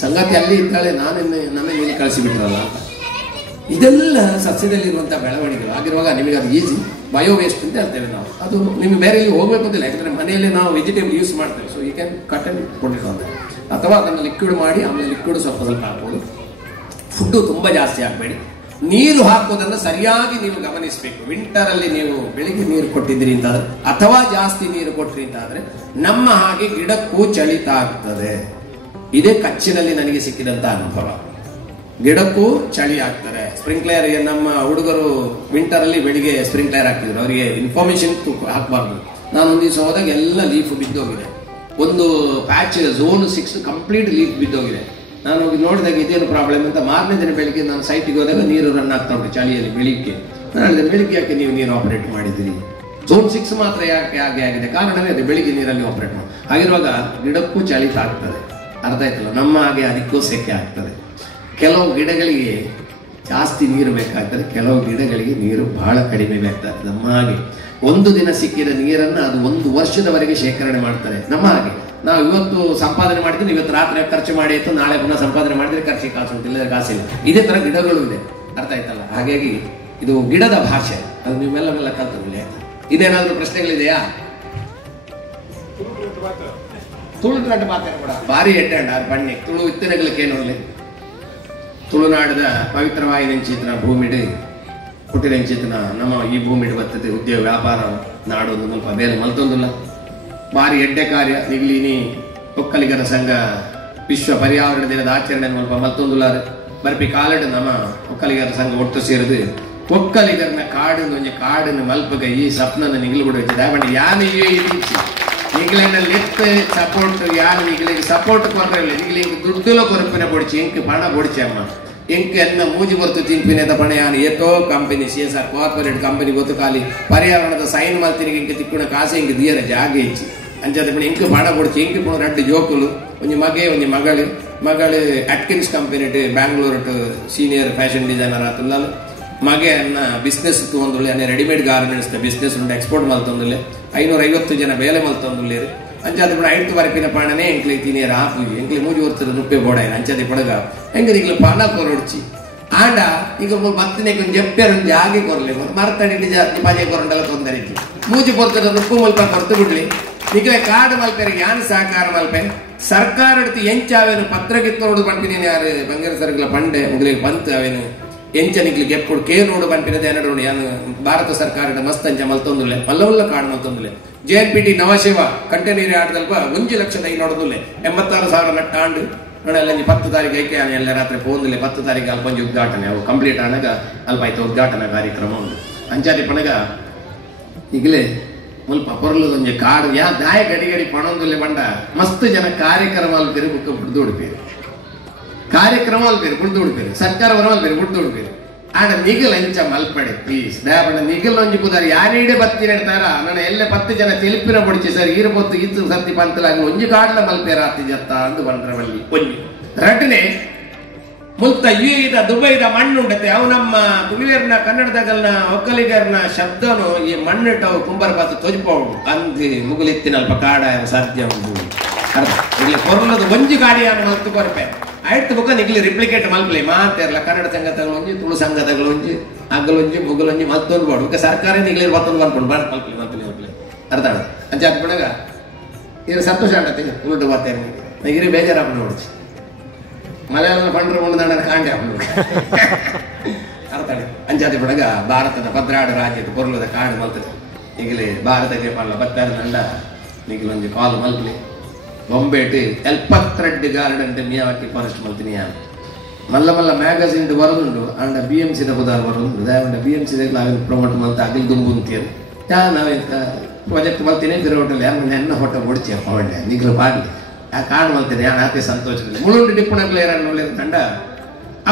ಸಂಗಾತಿ ಅಲ್ಲಿ ಇದ್ದಾಳೆ, ನನ್ನ ಮೇಲೆ ಕಳಿಸಿಬಿಟ್ರಲ್ಲ ಅಂತ. ಇದೆಲ್ಲ ಸಸ್ಯದಲ್ಲಿರುವಂತಹ ಬೆಳವಣಿಗೆ ಆಗಿರುವಾಗ ನಿಮಗೆ ಅದು ಈಸಿ ಬಯೋ ವೇಸ್ಟ್ ಅಂತ ಹೇಳ್ತೇವೆ ನಾವು. ಅದು ನಿಮಗೆ ಬೇರೆ ಎಲ್ಲಿ ಹೋಗ್ಬೇಕು ಅಂತಿಲ್ಲ, ಯಾಕಂದ್ರೆ ಮನೆಯಲ್ಲಿ ನಾವು ವೆಜಿಟೇಬಲ್ ಯೂಸ್ ಮಾಡ್ತೇವೆ. So you can cut and ಕೊಟ್ಟಿರೋ ಅಂತ, ಅಥವಾ ಅದನ್ನು ಲಿಕ್ವಿಡ್ ಮಾಡಿ ಆಮೇಲೆ ಲಿಕ್ವಿಡ್ ಸ್ವಲ್ಪ ಸ್ವಲ್ಪ ಹಾಕ್ಬೋದು. ಫುಡ್ಡು ತುಂಬಾ ಜಾಸ್ತಿ ಹಾಕಬೇಡಿ. ನೀರು ಹಾಕೋದನ್ನು ಸರಿಯಾಗಿ ನೀವು ಗಮನಿಸಬೇಕು. ವಿಂಟರ್ ಅಲ್ಲಿ ನೀವು ಬೆಳಿಗ್ಗೆ ನೀರು ಕೊಟ್ಟಿದ್ರಿ ಅಂತಾದ್ರೆ ಅಥವಾ ಜಾಸ್ತಿ ನೀರು ಕೊಟ್ರಿ ಅಂತಾದ್ರೆ ನಮ್ಮ ಹಾಗೆ ಗಿಡಕ್ಕೂ ಚಳಿತ ಆಗ್ತದೆ. ಇದೇ ಕಚ್ಚಿನಲ್ಲಿ ನನಗೆ ಸಿಕ್ಕಿದಂತ ಅನುಭವ. ಗಿಡಕ್ಕೂ ಚಳಿ ಆಗ್ತಾರೆ. ಸ್ಪ್ರಿಂಕ್ಲರ್, ನಮ್ಮ ಹುಡುಗರು ವಿಂಟರ್ ಅಲ್ಲಿ ಬೆಳಿಗ್ಗೆ ಸ್ಪ್ರಿಂಕ್ಲರ್ ಹಾಕ್ತಿದ್ರು, ಅವರಿಗೆ ಇನ್ಫಾರ್ಮೇಶನ್ ಹಾಕಬಾರ್ದು. ನಾನೊಂದು ದಿವಸ ಹೋದಾಗ ಎಲ್ಲ ಲೀಫ್ ಬಿದ್ದೋಗಿದೆ. ಒಂದು ಪ್ಯಾಚ್ ಝೋನ್ 6 ಕಂಪ್ಲೀಟ್ ಲೀಫ್ ಬಿದ್ದೋಗಿದೆ. ನಾನು ಹೋಗಿ ನೋಡಿದಾಗ ಇದೇನು ಪ್ರಾಬ್ಲಮ್ ಅಂತ. ಮಾರನೇ ದಿನ ಬೆಳಿಗ್ಗೆ ನಾನು ಸೈಟಿಗೆ ಹೋದಾಗ ನೀರು ರನ್ ಆಗ್ತಾ ಉಂಟು ಚಳಿಯಲ್ಲಿ ಬೆಳಿಗ್ಗೆ. ನಾನು ಹೇಳಿದೆ, ಬೆಳಿಗ್ಗೆ ಯಾಕೆ ನೀವು ನೀರು ಆಪರೇಟ್ ಮಾಡಿದ್ದೀರಿ? ಝೋನ್ 6 ಮಾತ್ರ ಯಾಕೆ ಹಾಗೆ ಆಗಿದೆ? ಕಾರಣವೇ ಅದೇ, ಬೆಳಿಗ್ಗೆ ನೀರಲ್ಲಿ ಆಪರೇಟ್ ಮಾಡಿ. ಹಾಗಿರುವಾಗ ಗಿಡಕ್ಕೂ ಚಳಿ ಆಗ್ತದೆ. ಅರ್ಥ ಆಯ್ತಲ್ಲ? ನಮ್ಮ ಹಾಗೆ ಅದಕ್ಕೂ ಸೆಕೆ ಆಗ್ತದೆ. ಕೆಲವು ಗಿಡಗಳಿಗೆ ಜಾಸ್ತಿ ನೀರು ಬೇಕಾಗ್ತದೆ, ಕೆಲವು ಗಿಡಗಳಿಗೆ ನೀರು ಬಹಳ ಕಡಿಮೆ ಬೇಕಾಗ್ತದೆ. ನಮ್ಮ ಹಾಗೆ ಒಂದು ದಿನ ಸಿಕ್ಕಿದ ನೀರನ್ನು ಅದು 1 ವರ್ಷದವರೆಗೆ ಶೇಖರಣೆ ಮಾಡ್ತಾರೆ. ನಮ್ಮ ಹಾಗೆ ನಾವು ಇವತ್ತು ಸಂಪಾದನೆ ಮಾಡಿದ್ರೆ ಇವತ್ತು ರಾತ್ರಿ ಖರ್ಚು ಮಾಡಿ ಆಯ್ತು, ನಾಳೆ ಪುನಃ ಸಂಪಾದನೆ ಮಾಡಿದ್ರೆ ಖರ್ಚಿಗೆ ಕಾಸು ಉಂಟು, ಇಲ್ಲದ್ರೆ ಕಾಸಿಲ್ಲ. ಇದೇ ತರ ಗಿಡಗಳು ಇದೆ. ಅರ್ಥ ಆಯ್ತಲ್ಲ? ಹಾಗಾಗಿ ಇದು ಗಿಡದ ಭಾಷೆ, ಅದು ನೀವೆಲ್ಲ ಕಲ್ತ್ಕೊಳ್ಳಿ. ಆಯ್ತಾ? ಇದೇನಾದ್ರೂ ಪ್ರಶ್ನೆಗಳಿದೆಯಾ? ತುಳುನಾಡು ಮಾತಾಡ ಕೂಡ ಭಾರಿ ಎಡ್ಡಂಡ ಬಣ್ಣೆ ತುಳು ಇತ್ತನೆಗಳಕ್ಕೇನೊಳ್ಳೆ ತುಳುನಾಡದ ಪವಿತ್ರವಾಯಿನೆಂಚಿತನ ಭೂಮಿಡು ಹುಟ್ಟಿನೆಂಚಿತನ ನಮ್ಮ ಈ ಭೂಮಿಡು ಬರ್ತದೆ. ಉದ್ಯೋಗ ವ್ಯಾಪಾರ ನಾಡು ಒಂದು ಸ್ವಲ್ಪ ಬೇರೆ ಮಲ್ತೊಂದಿಲ್ಲ. ಭಾರಿ ಎಡ್ಡೆ ಕಾರ್ಯ ನಿಗ್ಲಿನಿ ಒಕ್ಕಲಿಗರ ಸಂಘ ವಿಶ್ವ ಪರ್ಯಾವರಣ ದಿನದ ಆಚರಣೆ ಸ್ವಲ್ಪ ಮಲ್ತೊಂದುಲ್ಲಾರು ಬರ್ಪಿ ಕಾಲಡು ನಮ್ಮ ಒಕ್ಕಲಿಗರ ಸಂಘ ಒಟ್ಟು ಸೇರಿದು ಒಕ್ಕಲಿಗರನ ಕಾಡಿನ ಕಾಡಿನ ಮಲ್ಪಗ ಈ ಸಪ್ನನ ನಿಗ್ಲು ಬಿಡ ದಾಬಂಡಿ ಯಾನು ನಿಗ್ಲಿನ ಲೆಫ್ಟ್ ಸಪೋರ್ಟ್ ಯಾರು ನಿಗ್ಲಿಗೆ ಸಪೋರ್ಟ್ ಕೊರಲ್ಲ ನಿಗ್ಲಿಗೆ ದುಡ್ಡುಲ ಕೊರಪಿನ పొడిచి ಎಂಕ್ ಪಣ పొడిచి ಅಮ್ಮ ಎಂಕ್ ಎನ್ನ ಮೂಜಿ ಬರ್ತು ತಿಂಪಿನೇದ ಪಣ ಯಾನು ಏತೋ ಕಂಪನಿ CSR ಕಾರ್ಪೊರೇಟ್ ಕಂಪನಿ ಗೊತ್ತು ಖಾಲಿ ಪರ್ಯಾವರಣದ ಸೈನ್ ಮಲ್ತಿನಿಗೆ ಇಂಕ ತಿಕ್ಕುಣ ಕಾಸೆ ಇಂಕ ದಿಯರ ಜಾಗೆ ಇಚ್ಚಿ ಅಂಚದ ಪಣ ಇಂಕ ಪಣ పొడిచి ಎಂಕ್ ಪಣ 2 ಜೋಕುಲು ಒಂಜಿ ಮಗೆ ಒಂಜಿ ಮಗಳು Atkins company Bangalore senior fashion designer ಆತುಲ್ಲಾಲು ಮಗೆ ಅನ್ನ ಬಿಸ್ನೆಸ್ ತೊಂದುಲ್ಲೆ ಅನ್ನ ರೆಡಿಮೇಡ್ ಗಾರ್ಮೆಂಟ್ಸ್ ಬಿಸ್ನೆಸ್ ಉಂಟು ಎಕ್ಸ್ಪೋರ್ಟ್ ಮಲ್ತೊಂದುಲ್ಲೆ 550 ಜನ ಬೇಲೆ ಮಲ್ತೊಂದುಲ್ಲೇರು ಅಂಚಾದ ಕೂಡ 5 ವರಪಿನ ಪಾಣನೆ ಎಂಕ್ಲೆ ತಿನಿಯರ ಆಪುಜಿ ಎಂಕ್ಲೆ ಮೂಜಿ ವರ್ಷದ ನುಪ್ಪೆ ಬೋಡಾಯಿನ ಅಂಚಾದ ಪಡಗ ಹೆಂಗ ನಿಗ್ಲ ಪಾನ ಕೊರೊಡ್ಚಿ ಆಂಡ ಈಗ ಮತ್ತನೇ ಕೊಂಚ ಜಪ್ಪೆರೊಂದು ಜಾಗೆ ಕೊರಲೆ ಮರತಡಿ ಪಜೆ ಕೊರಂಡಲ್ಲ ತೊಂದರೆ ಮೂಜಿ ಪೊರ್ತದ ನುಪ್ಪು ಮಲ್ಪ ಕೊರ್ತು ಬಿಡ್ಲಿ ನಿಗ್ಲೆ ಕಾಡು ಮಲ್ಪೆರಿಗೆ ಯಾನ್ ಸಹಕಾರ ಮಲ್ಪೆ ಸರ್ಕಾರ എടുത്ത് ಎಂಚಾವೇನು ಪತ್ರಗಿತ್ತೋಡು ಪಂಪಿನ ಯಾರು ಬಂಗಾರ ಸರ್ಗಳ ಪಂಡೆ ಮುಗ್ಲಿಗೆ ಬಂತು ಅವೇನು ಎಂಚನಿಗ್ಲಿಗೆ ಎప్పుడు ಕೇರೋಡು ಪಂಪಿನದ ಏನಡೋಡು ಯಾನು ಭಾರತ ಸರ್ಕಾರದ ಮಸ್ತ್ ಅಂಚ ಮಲ್ತೊಂದುಲ್ಲೆ ಮಲ್ಲವಲ್ಲ ಕಾಡು ಮಲ್ತೊಂದುಲ್ಲೆ JNPT ನವಶಿವ ಕಂಟೈನರ್ ಆಟದಲ್ಪ 1,500,000 86,000 ನಟ್ಟಾಂಡು ನೋಡಲ್ಲ 10 ತಾರೀಕು ಐಕೆ ಎಲ್ಲ ರಾತ್ರಿ ಪೋಂದಿಲ್ಲ 10 ತಾರೀಕು ಅಲ್ಪ ಉದ್ಘಾಟನೆ ಅವು ಕಂಪ್ಲೀಟ್ ಆನಾಗ ಅಲ್ಪ ಆಯ್ತು ಉದ್ಘಾಟನಾ ಕಾರ್ಯಕ್ರಮ ಉಂಟು ಅಂಚಾದಿ ಪಣಗ ಈಗಲೇ ಮುಲ್ಪ ಪೊರ್ಲದೊಂಜಿ ಕಾಡು ಯಾ ದಾಯ ಗಡಿ ಪಣೊಂದುಲ್ಲೆ ಬಂಡ ಮಸ್ತ್ ಜನ ಕಾರ್ಯಕ್ರಮ ಅಲ್ಪೇರು ಬುಕ್ಕ ಬಿಡ್ದು ಉಡುಪೇರು ಕಾರ್ಯಕ್ರಮ ಅಲ್ಪೇರು ಬಿಡ್ದು ಉಡುಪೇರು ಸರ್ಕಾರ ವರ ಅಲ್ಪೇರು ಬಿಡ್ದು ಉಡುಪೇರು ಆಡ ನಿಗಲ್ ಅಂಚ ಮಲ್ಪಡೆ ಪ್ಲೀಸ್ ದಯಪಡ ನಿಗಲ್ ಒಂಜಿ ಪುದಾರಿ ಯಾರೀಡೆ ಬತ್ತಿ ನೆಡ್ತಾರ ನನ್ನ ಎಲ್ಲ 10 ಜನ ತಿಳಿಪಿನ పొడిచి ಸರ್ ಈರಬೊತ್ತು ಇತ್ತು ಸತ್ತಿ ಪಂತಲಾಗಿ ಒಂಜಿ ಕಾಡ್ಲ ಮಲ್ಪೇರ ಆತಿ ಜತ್ತ ಅಂದು ಬಂದ್ರವಲ್ಲಿ ಒಂಜಿ ರಟನೆ ಮುಲ್ತ ಯುಎಇದ ದುಬೈದ ಮಣ್ಣುಂಡತೆ ಅವು ನಮ್ಮ ತುಳುವೇರ್ನ ಕನ್ನಡದಗಲ್ನ ಒಕ್ಕಲಿಗರ್ನ ಶಬ್ದನು ಈ ಮಣ್ಣಿಟ್ಟವು ಕುಂಬರ ಬಾತು ತೊಜಿಪೋಡು ಅಂದು ಮುಗುಲಿತ್ತಿನ ಅಲ್ಪ ಕಾಡ ಸಾಧ್ಯ ಉಂಟು ಅರ್ಥ ಇಲ್ಲಿ ಕೊರಲದ ಒಂಜಿ ಗಾಡಿಯನ್ನು ಮಲ್ತು ಕೊರಪೆ ಆಯ್ತು ಬುಕ್ಕ ನಿಗ್ಲಿ ರಿಪ್ಲಿಕೇಟ್ ಮಲ್ಪಲಿ ಮಾತೇರಲ್ಲ ಕನ್ನಡ ಸಂಘತಗಳು ಒಂಜಿ ತುಳು ಸಂಘತಗಳು ಒಂಜಿ ಅಗ್ಗಲೊಂಜಿ ಮುಗಲೊಂಜಿ ಮತ್ತೊಂದು ಬಾಡು ಬುಕ್ಕ ಸರ್ಕಾರ ನಿಗ್ಲಿ ಮತ್ತೊಂದು ಬರ್ಕೊಂಡು ಮಲ್ಪಲಿ ಅರ್ಥ ಅಂಚ ಬಿಡಗ ಇವ್ರು ಸಂತೋಷ ಆಗತ್ತೆ ಉಲ್ಟು ಬರ್ತೇನೆ ನಗಿರಿ ಬೇಜಾರಾಗ ನೋಡ್ಚಿ ಮಲಯಾಳ ಪಂಡ್ರ ಮುಂದಾಡ ಕಾಂಡೆ ಅರ್ಥ ಅಂಚಾತಿ ಬಿಡಗ ಭಾರತದ ಭದ್ರಾಡು ರಾಜ್ಯದ ಪೊರ್ಲದ ಕಾಡು ಮಲ್ತದೆ ಈಗಲೇ ಭಾರತಕ್ಕೆ ಪಡ್ಲ ಬತ್ತಾರ ನಂಡ ನಿಗ್ಲೊಂಜಿ ಕಾಲ್ ಮಲ್ಪಲಿ ಬೊಂಬೇಟ್ ಎಲ್ಪತ್ರೆಡ್ ಗಾರ್ಡನ್ ಮಿಯಾವಾಕಿ ಫಾರೆಸ್ಟ್ ಮಲ್ತಿನಿ ಮಲ್ಲ ಮಲ್ಲ ಮ್ಯಾಗಝಿನ್ ಬರೋದುಂಡು ಅಂಡ BMC ಬುಧಾರ ಬರೋದುಂಡು ದಯವಿಟ್ಟು BMC ಪ್ರಮೋಟ್ ಮಲ್ತ ಅಗಲ್ ದುಂಬು ಅಂತೀರು ನಾವೇ ಪ್ರಾಜೆಕ್ಟ್ ಮಲ್ತೀನಿ ಬೇರೆ ಹೋಟೆಲ್ ಯಾರು ಎನ್ನ ಹೋಟೆಲ್ ಹೊಡಿಚಿ ಅವಳ್ಳೆ ನಿಗ್ಲು ಬಾಗಿ ಆ ಕಾಡು ಮಲ್ತೀನಿ ಯಾರು ಆಕೆ ಸಂತೋಷದಲ್ಲಿ ಮುಳುಂಡು ಡಿಪ್ಪಣಗಳು ಯಾರನ್ನು ಒಳ್ಳೆಯ ತಂಡ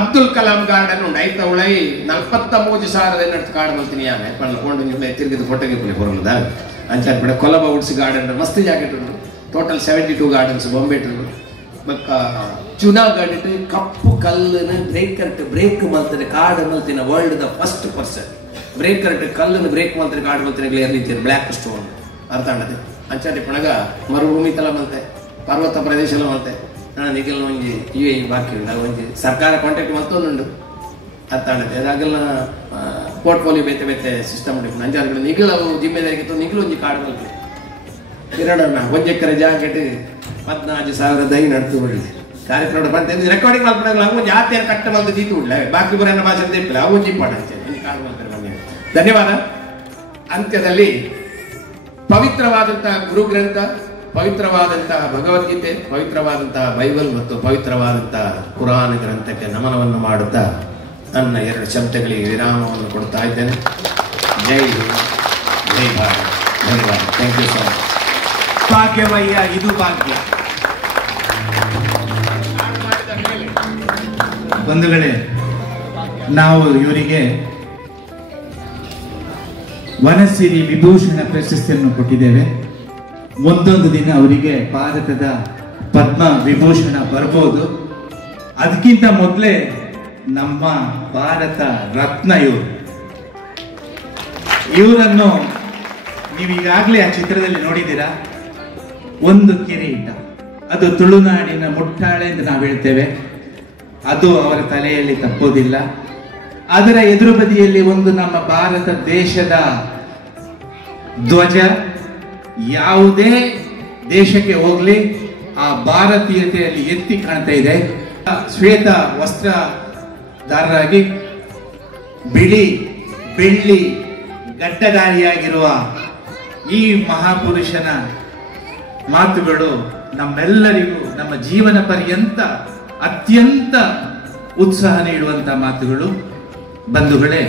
ಅಬ್ದುಲ್ ಕಲಾಂ ಗಾರ್ಡನ್ ಉಂಡು ಐತ ಉಳೈ 43,000 ಕಾಡು ಮಲ್ತೀನಿ ಯಾನೆ ಪಂಡ್ಕೊಂಡು ತಿರುಗಿದ ಫೋಟೋಗೆ ಬರೋದ ಅಂಚಾರ ಬಿಡ ಕೊಲಬ ಉಡ್ಸ್ ಗಾರ್ಡನ್ ಮಸ್ತ್ ಜಾಕೆಟ್ ಉಂಟು ಟೋಟಲ್ 72 ಗಾರ್ಡನ್ಸ್ ಬೊಂಬೇಟ್ ಬಕ್ಕ ಜುನಾಗಢ ಕಪ್ಪು ಕಲ್ಲನ್ನು ಬ್ರೇಕ್ ಮಲ್ತದೆ ಕಾಡು ಮಲ್ತಿನ world the first person breaker ಕಲ್ಲನ್ನು ಬ್ರೇಕ್ ಮಲ್ತಾರೆ ಕಾಡು ಮಲ್ತಿನ ಕ್ಲಿಯರ್ ರೀತಿಯ ಬ್ಲ್ಯಾಕ್ ಸ್ಟೋನ್ ಅರ್ಥ ಆಡದೆ ಅಂಚಾಟಿ ಪಣಗ ಮರುಭೂಮಿ ತಲ ಮಲ್ತೆ ಪರ್ವತ ಪ್ರದೇಶ ಮಲ್ತೆ ನಾನು ನಿಖಿಲ್ ಒಂಜಿ UAE ಬಾಕಿ ಉಂಟು ಒಂಜಿ ಸರ್ಕಾರ ಕಾಂಟ್ಯಾಕ್ಟ್ ಮತ್ತೊಂದುಂಡು ಅತ್ತಾಡದೆ ಅದಾಗೆಲ್ಲ ಪೋರ್ಟ್ಫೋಲಿಯೋ ಬೇತೆ ಬೇತೆ ಸಿಸ್ಟಮ್ ಉಂಟು ನಂಜಾರು ನಿಖಿಲ್ ಅವು ಜಿಮ್ಮೆದಾರಿಗಿತ್ತು ನಿಖಿಲ್ ಒಂಜಿ ಕಾಡು ಮಲ್ಪೆ ಕಿರಣಣ್ಣ 1 ಎಕರೆ ಜಾಕೆಟ್ 14,000 ನಡ್ತು ಬಿಡಲಿ ಕಾರ್ಯಕ್ರಮ ಬಂತ ರೆಕಾರ್ಡಿಂಗ್ ಮಲ್ಪಡಾಗಲ್ಲ ಅವು ಜಾತಿಯ ಕಟ್ಟ ಬಂದು ಜೀತು ಉಳ್ಳ ಬಾಕಿ ಬರೋಣ ಭಾಷೆ ತೆಪ್ಪಿಲ್ಲ ಅವು ಇಂಪಾರ್ಟೆಂಟ್ ಕಾಡು ಮಲ್ಪೆ ಬಂದ ಧನ್ಯವಾದ. ಅಂತ್ಯದಲ್ಲಿ ಪವಿತ್ರವಾದಂತಹ ಗುರು ಗ್ರಂಥ, ಪವಿತ್ರವಾದಂತಹ ಭಗವದ್ಗೀತೆ, ಪವಿತ್ರವಾದಂತಹ ಬೈಬಲ್ ಮತ್ತು ಪವಿತ್ರವಾದಂತಹ ಕುರಾನ್ ಗ್ರಂಥಕ್ಕೆ ನಮನವನ್ನು ಮಾಡುತ್ತಾ ನನ್ನ 2 ಶಬ್ದಗಳಿಗೆ ವಿರಾಮವನ್ನು ಕೊಡ್ತಾ ಇದ್ದೇನೆ. ಜೈ ಹಿಂದ್, ಜೈ ಭಾರತ್. ಧನ್ಯವಾದ. Thank you so much. ಭಾಗ್ಯವಯ್ಯ, ಇದು ಭಾಗ್ಯ. ಬಂಧುಗಳೇ, ನಾವು ಇವರಿಗೆ ವನಸಿರಿ ವಿಭೂಷಣ ಪ್ರಶಸ್ತಿಯನ್ನು ಕೊಟ್ಟಿದ್ದೇವೆ. ಒಂದೊಂದು ದಿನ ಅವರಿಗೆ ಭಾರತದ ಪದ್ಮ ವಿಭೂಷಣ ಬರ್ಬೋದು. ಅದಕ್ಕಿಂತ ಮೊದಲೇ ನಮ್ಮ ಭಾರತ ರತ್ನ ಇವರನ್ನು ನೀವು ಈಗಾಗಲೇ ಆ ಚಿತ್ರದಲ್ಲಿ ನೋಡಿದ್ದೀರಾ. ಒಂದು ಕಿರೀಟ, ಅದು ತುಳುನಾಡಿನ ಮುಟ್ಟಾಳೆ ಎಂದು ನಾವು ಹೇಳ್ತೇವೆ, ಅದು ಅವರ ತಲೆಯಲ್ಲಿ ತಪ್ಪೋದಿಲ್ಲ. ಅದರ ಎದುರು ಬದಿಯಲ್ಲಿ ಒಂದು ನಮ್ಮ ಭಾರತ ದೇಶದ ಧ್ವಜ. ಯಾವುದೇ ದೇಶಕ್ಕೆ ಹೋಗ್ಲಿ ಆ ಭಾರತೀಯತೆಯಲ್ಲಿ ಎತ್ತಿ ಕಾಣ್ತಾ ಇದೆ. ಶ್ವೇತ ವಸ್ತ್ರಧಾರರಾಗಿ ಬಿಳಿ ಬೆಳ್ಳಿ ಗಡ್ಡಧಾರಿಯಾಗಿರುವ ಈ ಮಹಾಪುರುಷನ ಮಾತುಗಳು ನಮ್ಮೆಲ್ಲರಿಗೂ ನಮ್ಮ ಜೀವನ ಪರ್ಯಂತ ಅತ್ಯಂತ ಉತ್ಸಾಹ ನೀಡುವಂತಹ ಮಾತುಗಳು. ಬಂಧುಗಳೇ,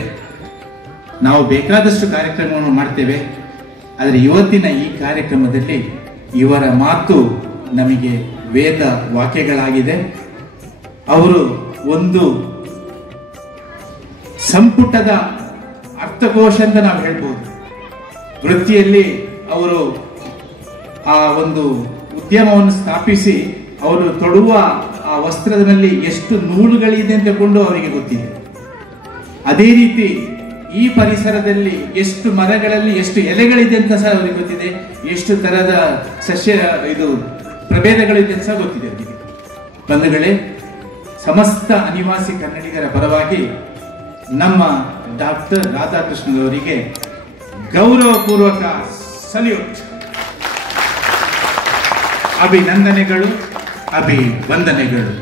ನಾವು ಬೇಕಾದಷ್ಟು ಕಾರ್ಯಕ್ರಮವನ್ನು ಮಾಡ್ತೇವೆ, ಆದರೆ ಇವತ್ತಿನ ಈ ಕಾರ್ಯಕ್ರಮದಲ್ಲಿ ಇವರ ಮಾತು ನಮಗೆ ವೇದ ವಾಕ್ಯಗಳಾಗಿದೆ. ಅವರು ಒಂದು ಸಂಪುಟದ ಅರ್ಥಕೋಶ ಅಂತ ನಾವು ಹೇಳ್ಬೋದು. ವೃತ್ತಿಯಲ್ಲಿ ಅವರು ಆ ಒಂದು ಉದ್ಯಮವನ್ನು ಸ್ಥಾಪಿಸಿ ಅವರು ತೊಡುವ ಆ ವಸ್ತ್ರದಲ್ಲಿ ಎಷ್ಟು ನೂಲುಗಳಿದೆ ಅಂತ ಕೊಂಡು ಅವರಿಗೆ ಗೊತ್ತಿದೆ. ಅದೇ ರೀತಿ ಈ ಪರಿಸರದಲ್ಲಿ ಎಷ್ಟು ಮರಗಳಲ್ಲಿ ಎಷ್ಟು ಎಲೆಗಳಿದೆ ಅಂತ ಸಹ ಅವರಿಗೆ ಗೊತ್ತಿದೆ, ಎಷ್ಟು ತರದ ಸಸ್ಯ ಇದು ಪ್ರಭೇದಗಳಿದೆ ಅಂತ ಸಹ ಗೊತ್ತಿದೆ ಅವರಿಗೆ. ಬಂಧುಗಳೇ, ಸಮಸ್ತ ಅನಿವಾಸಿ ಕನ್ನಡಿಗರ ಪರವಾಗಿ ನಮ್ಮ ಡಾಕ್ಟರ್ ರಾಧಾಕೃಷ್ಣನವರಿಗೆ ಗೌರವಪೂರ್ವಕ ಸಲ್ಯೂಟ್, ಅಭಿನಂದನೆಗಳು, ಅಭಿವಂದನೆಗಳು.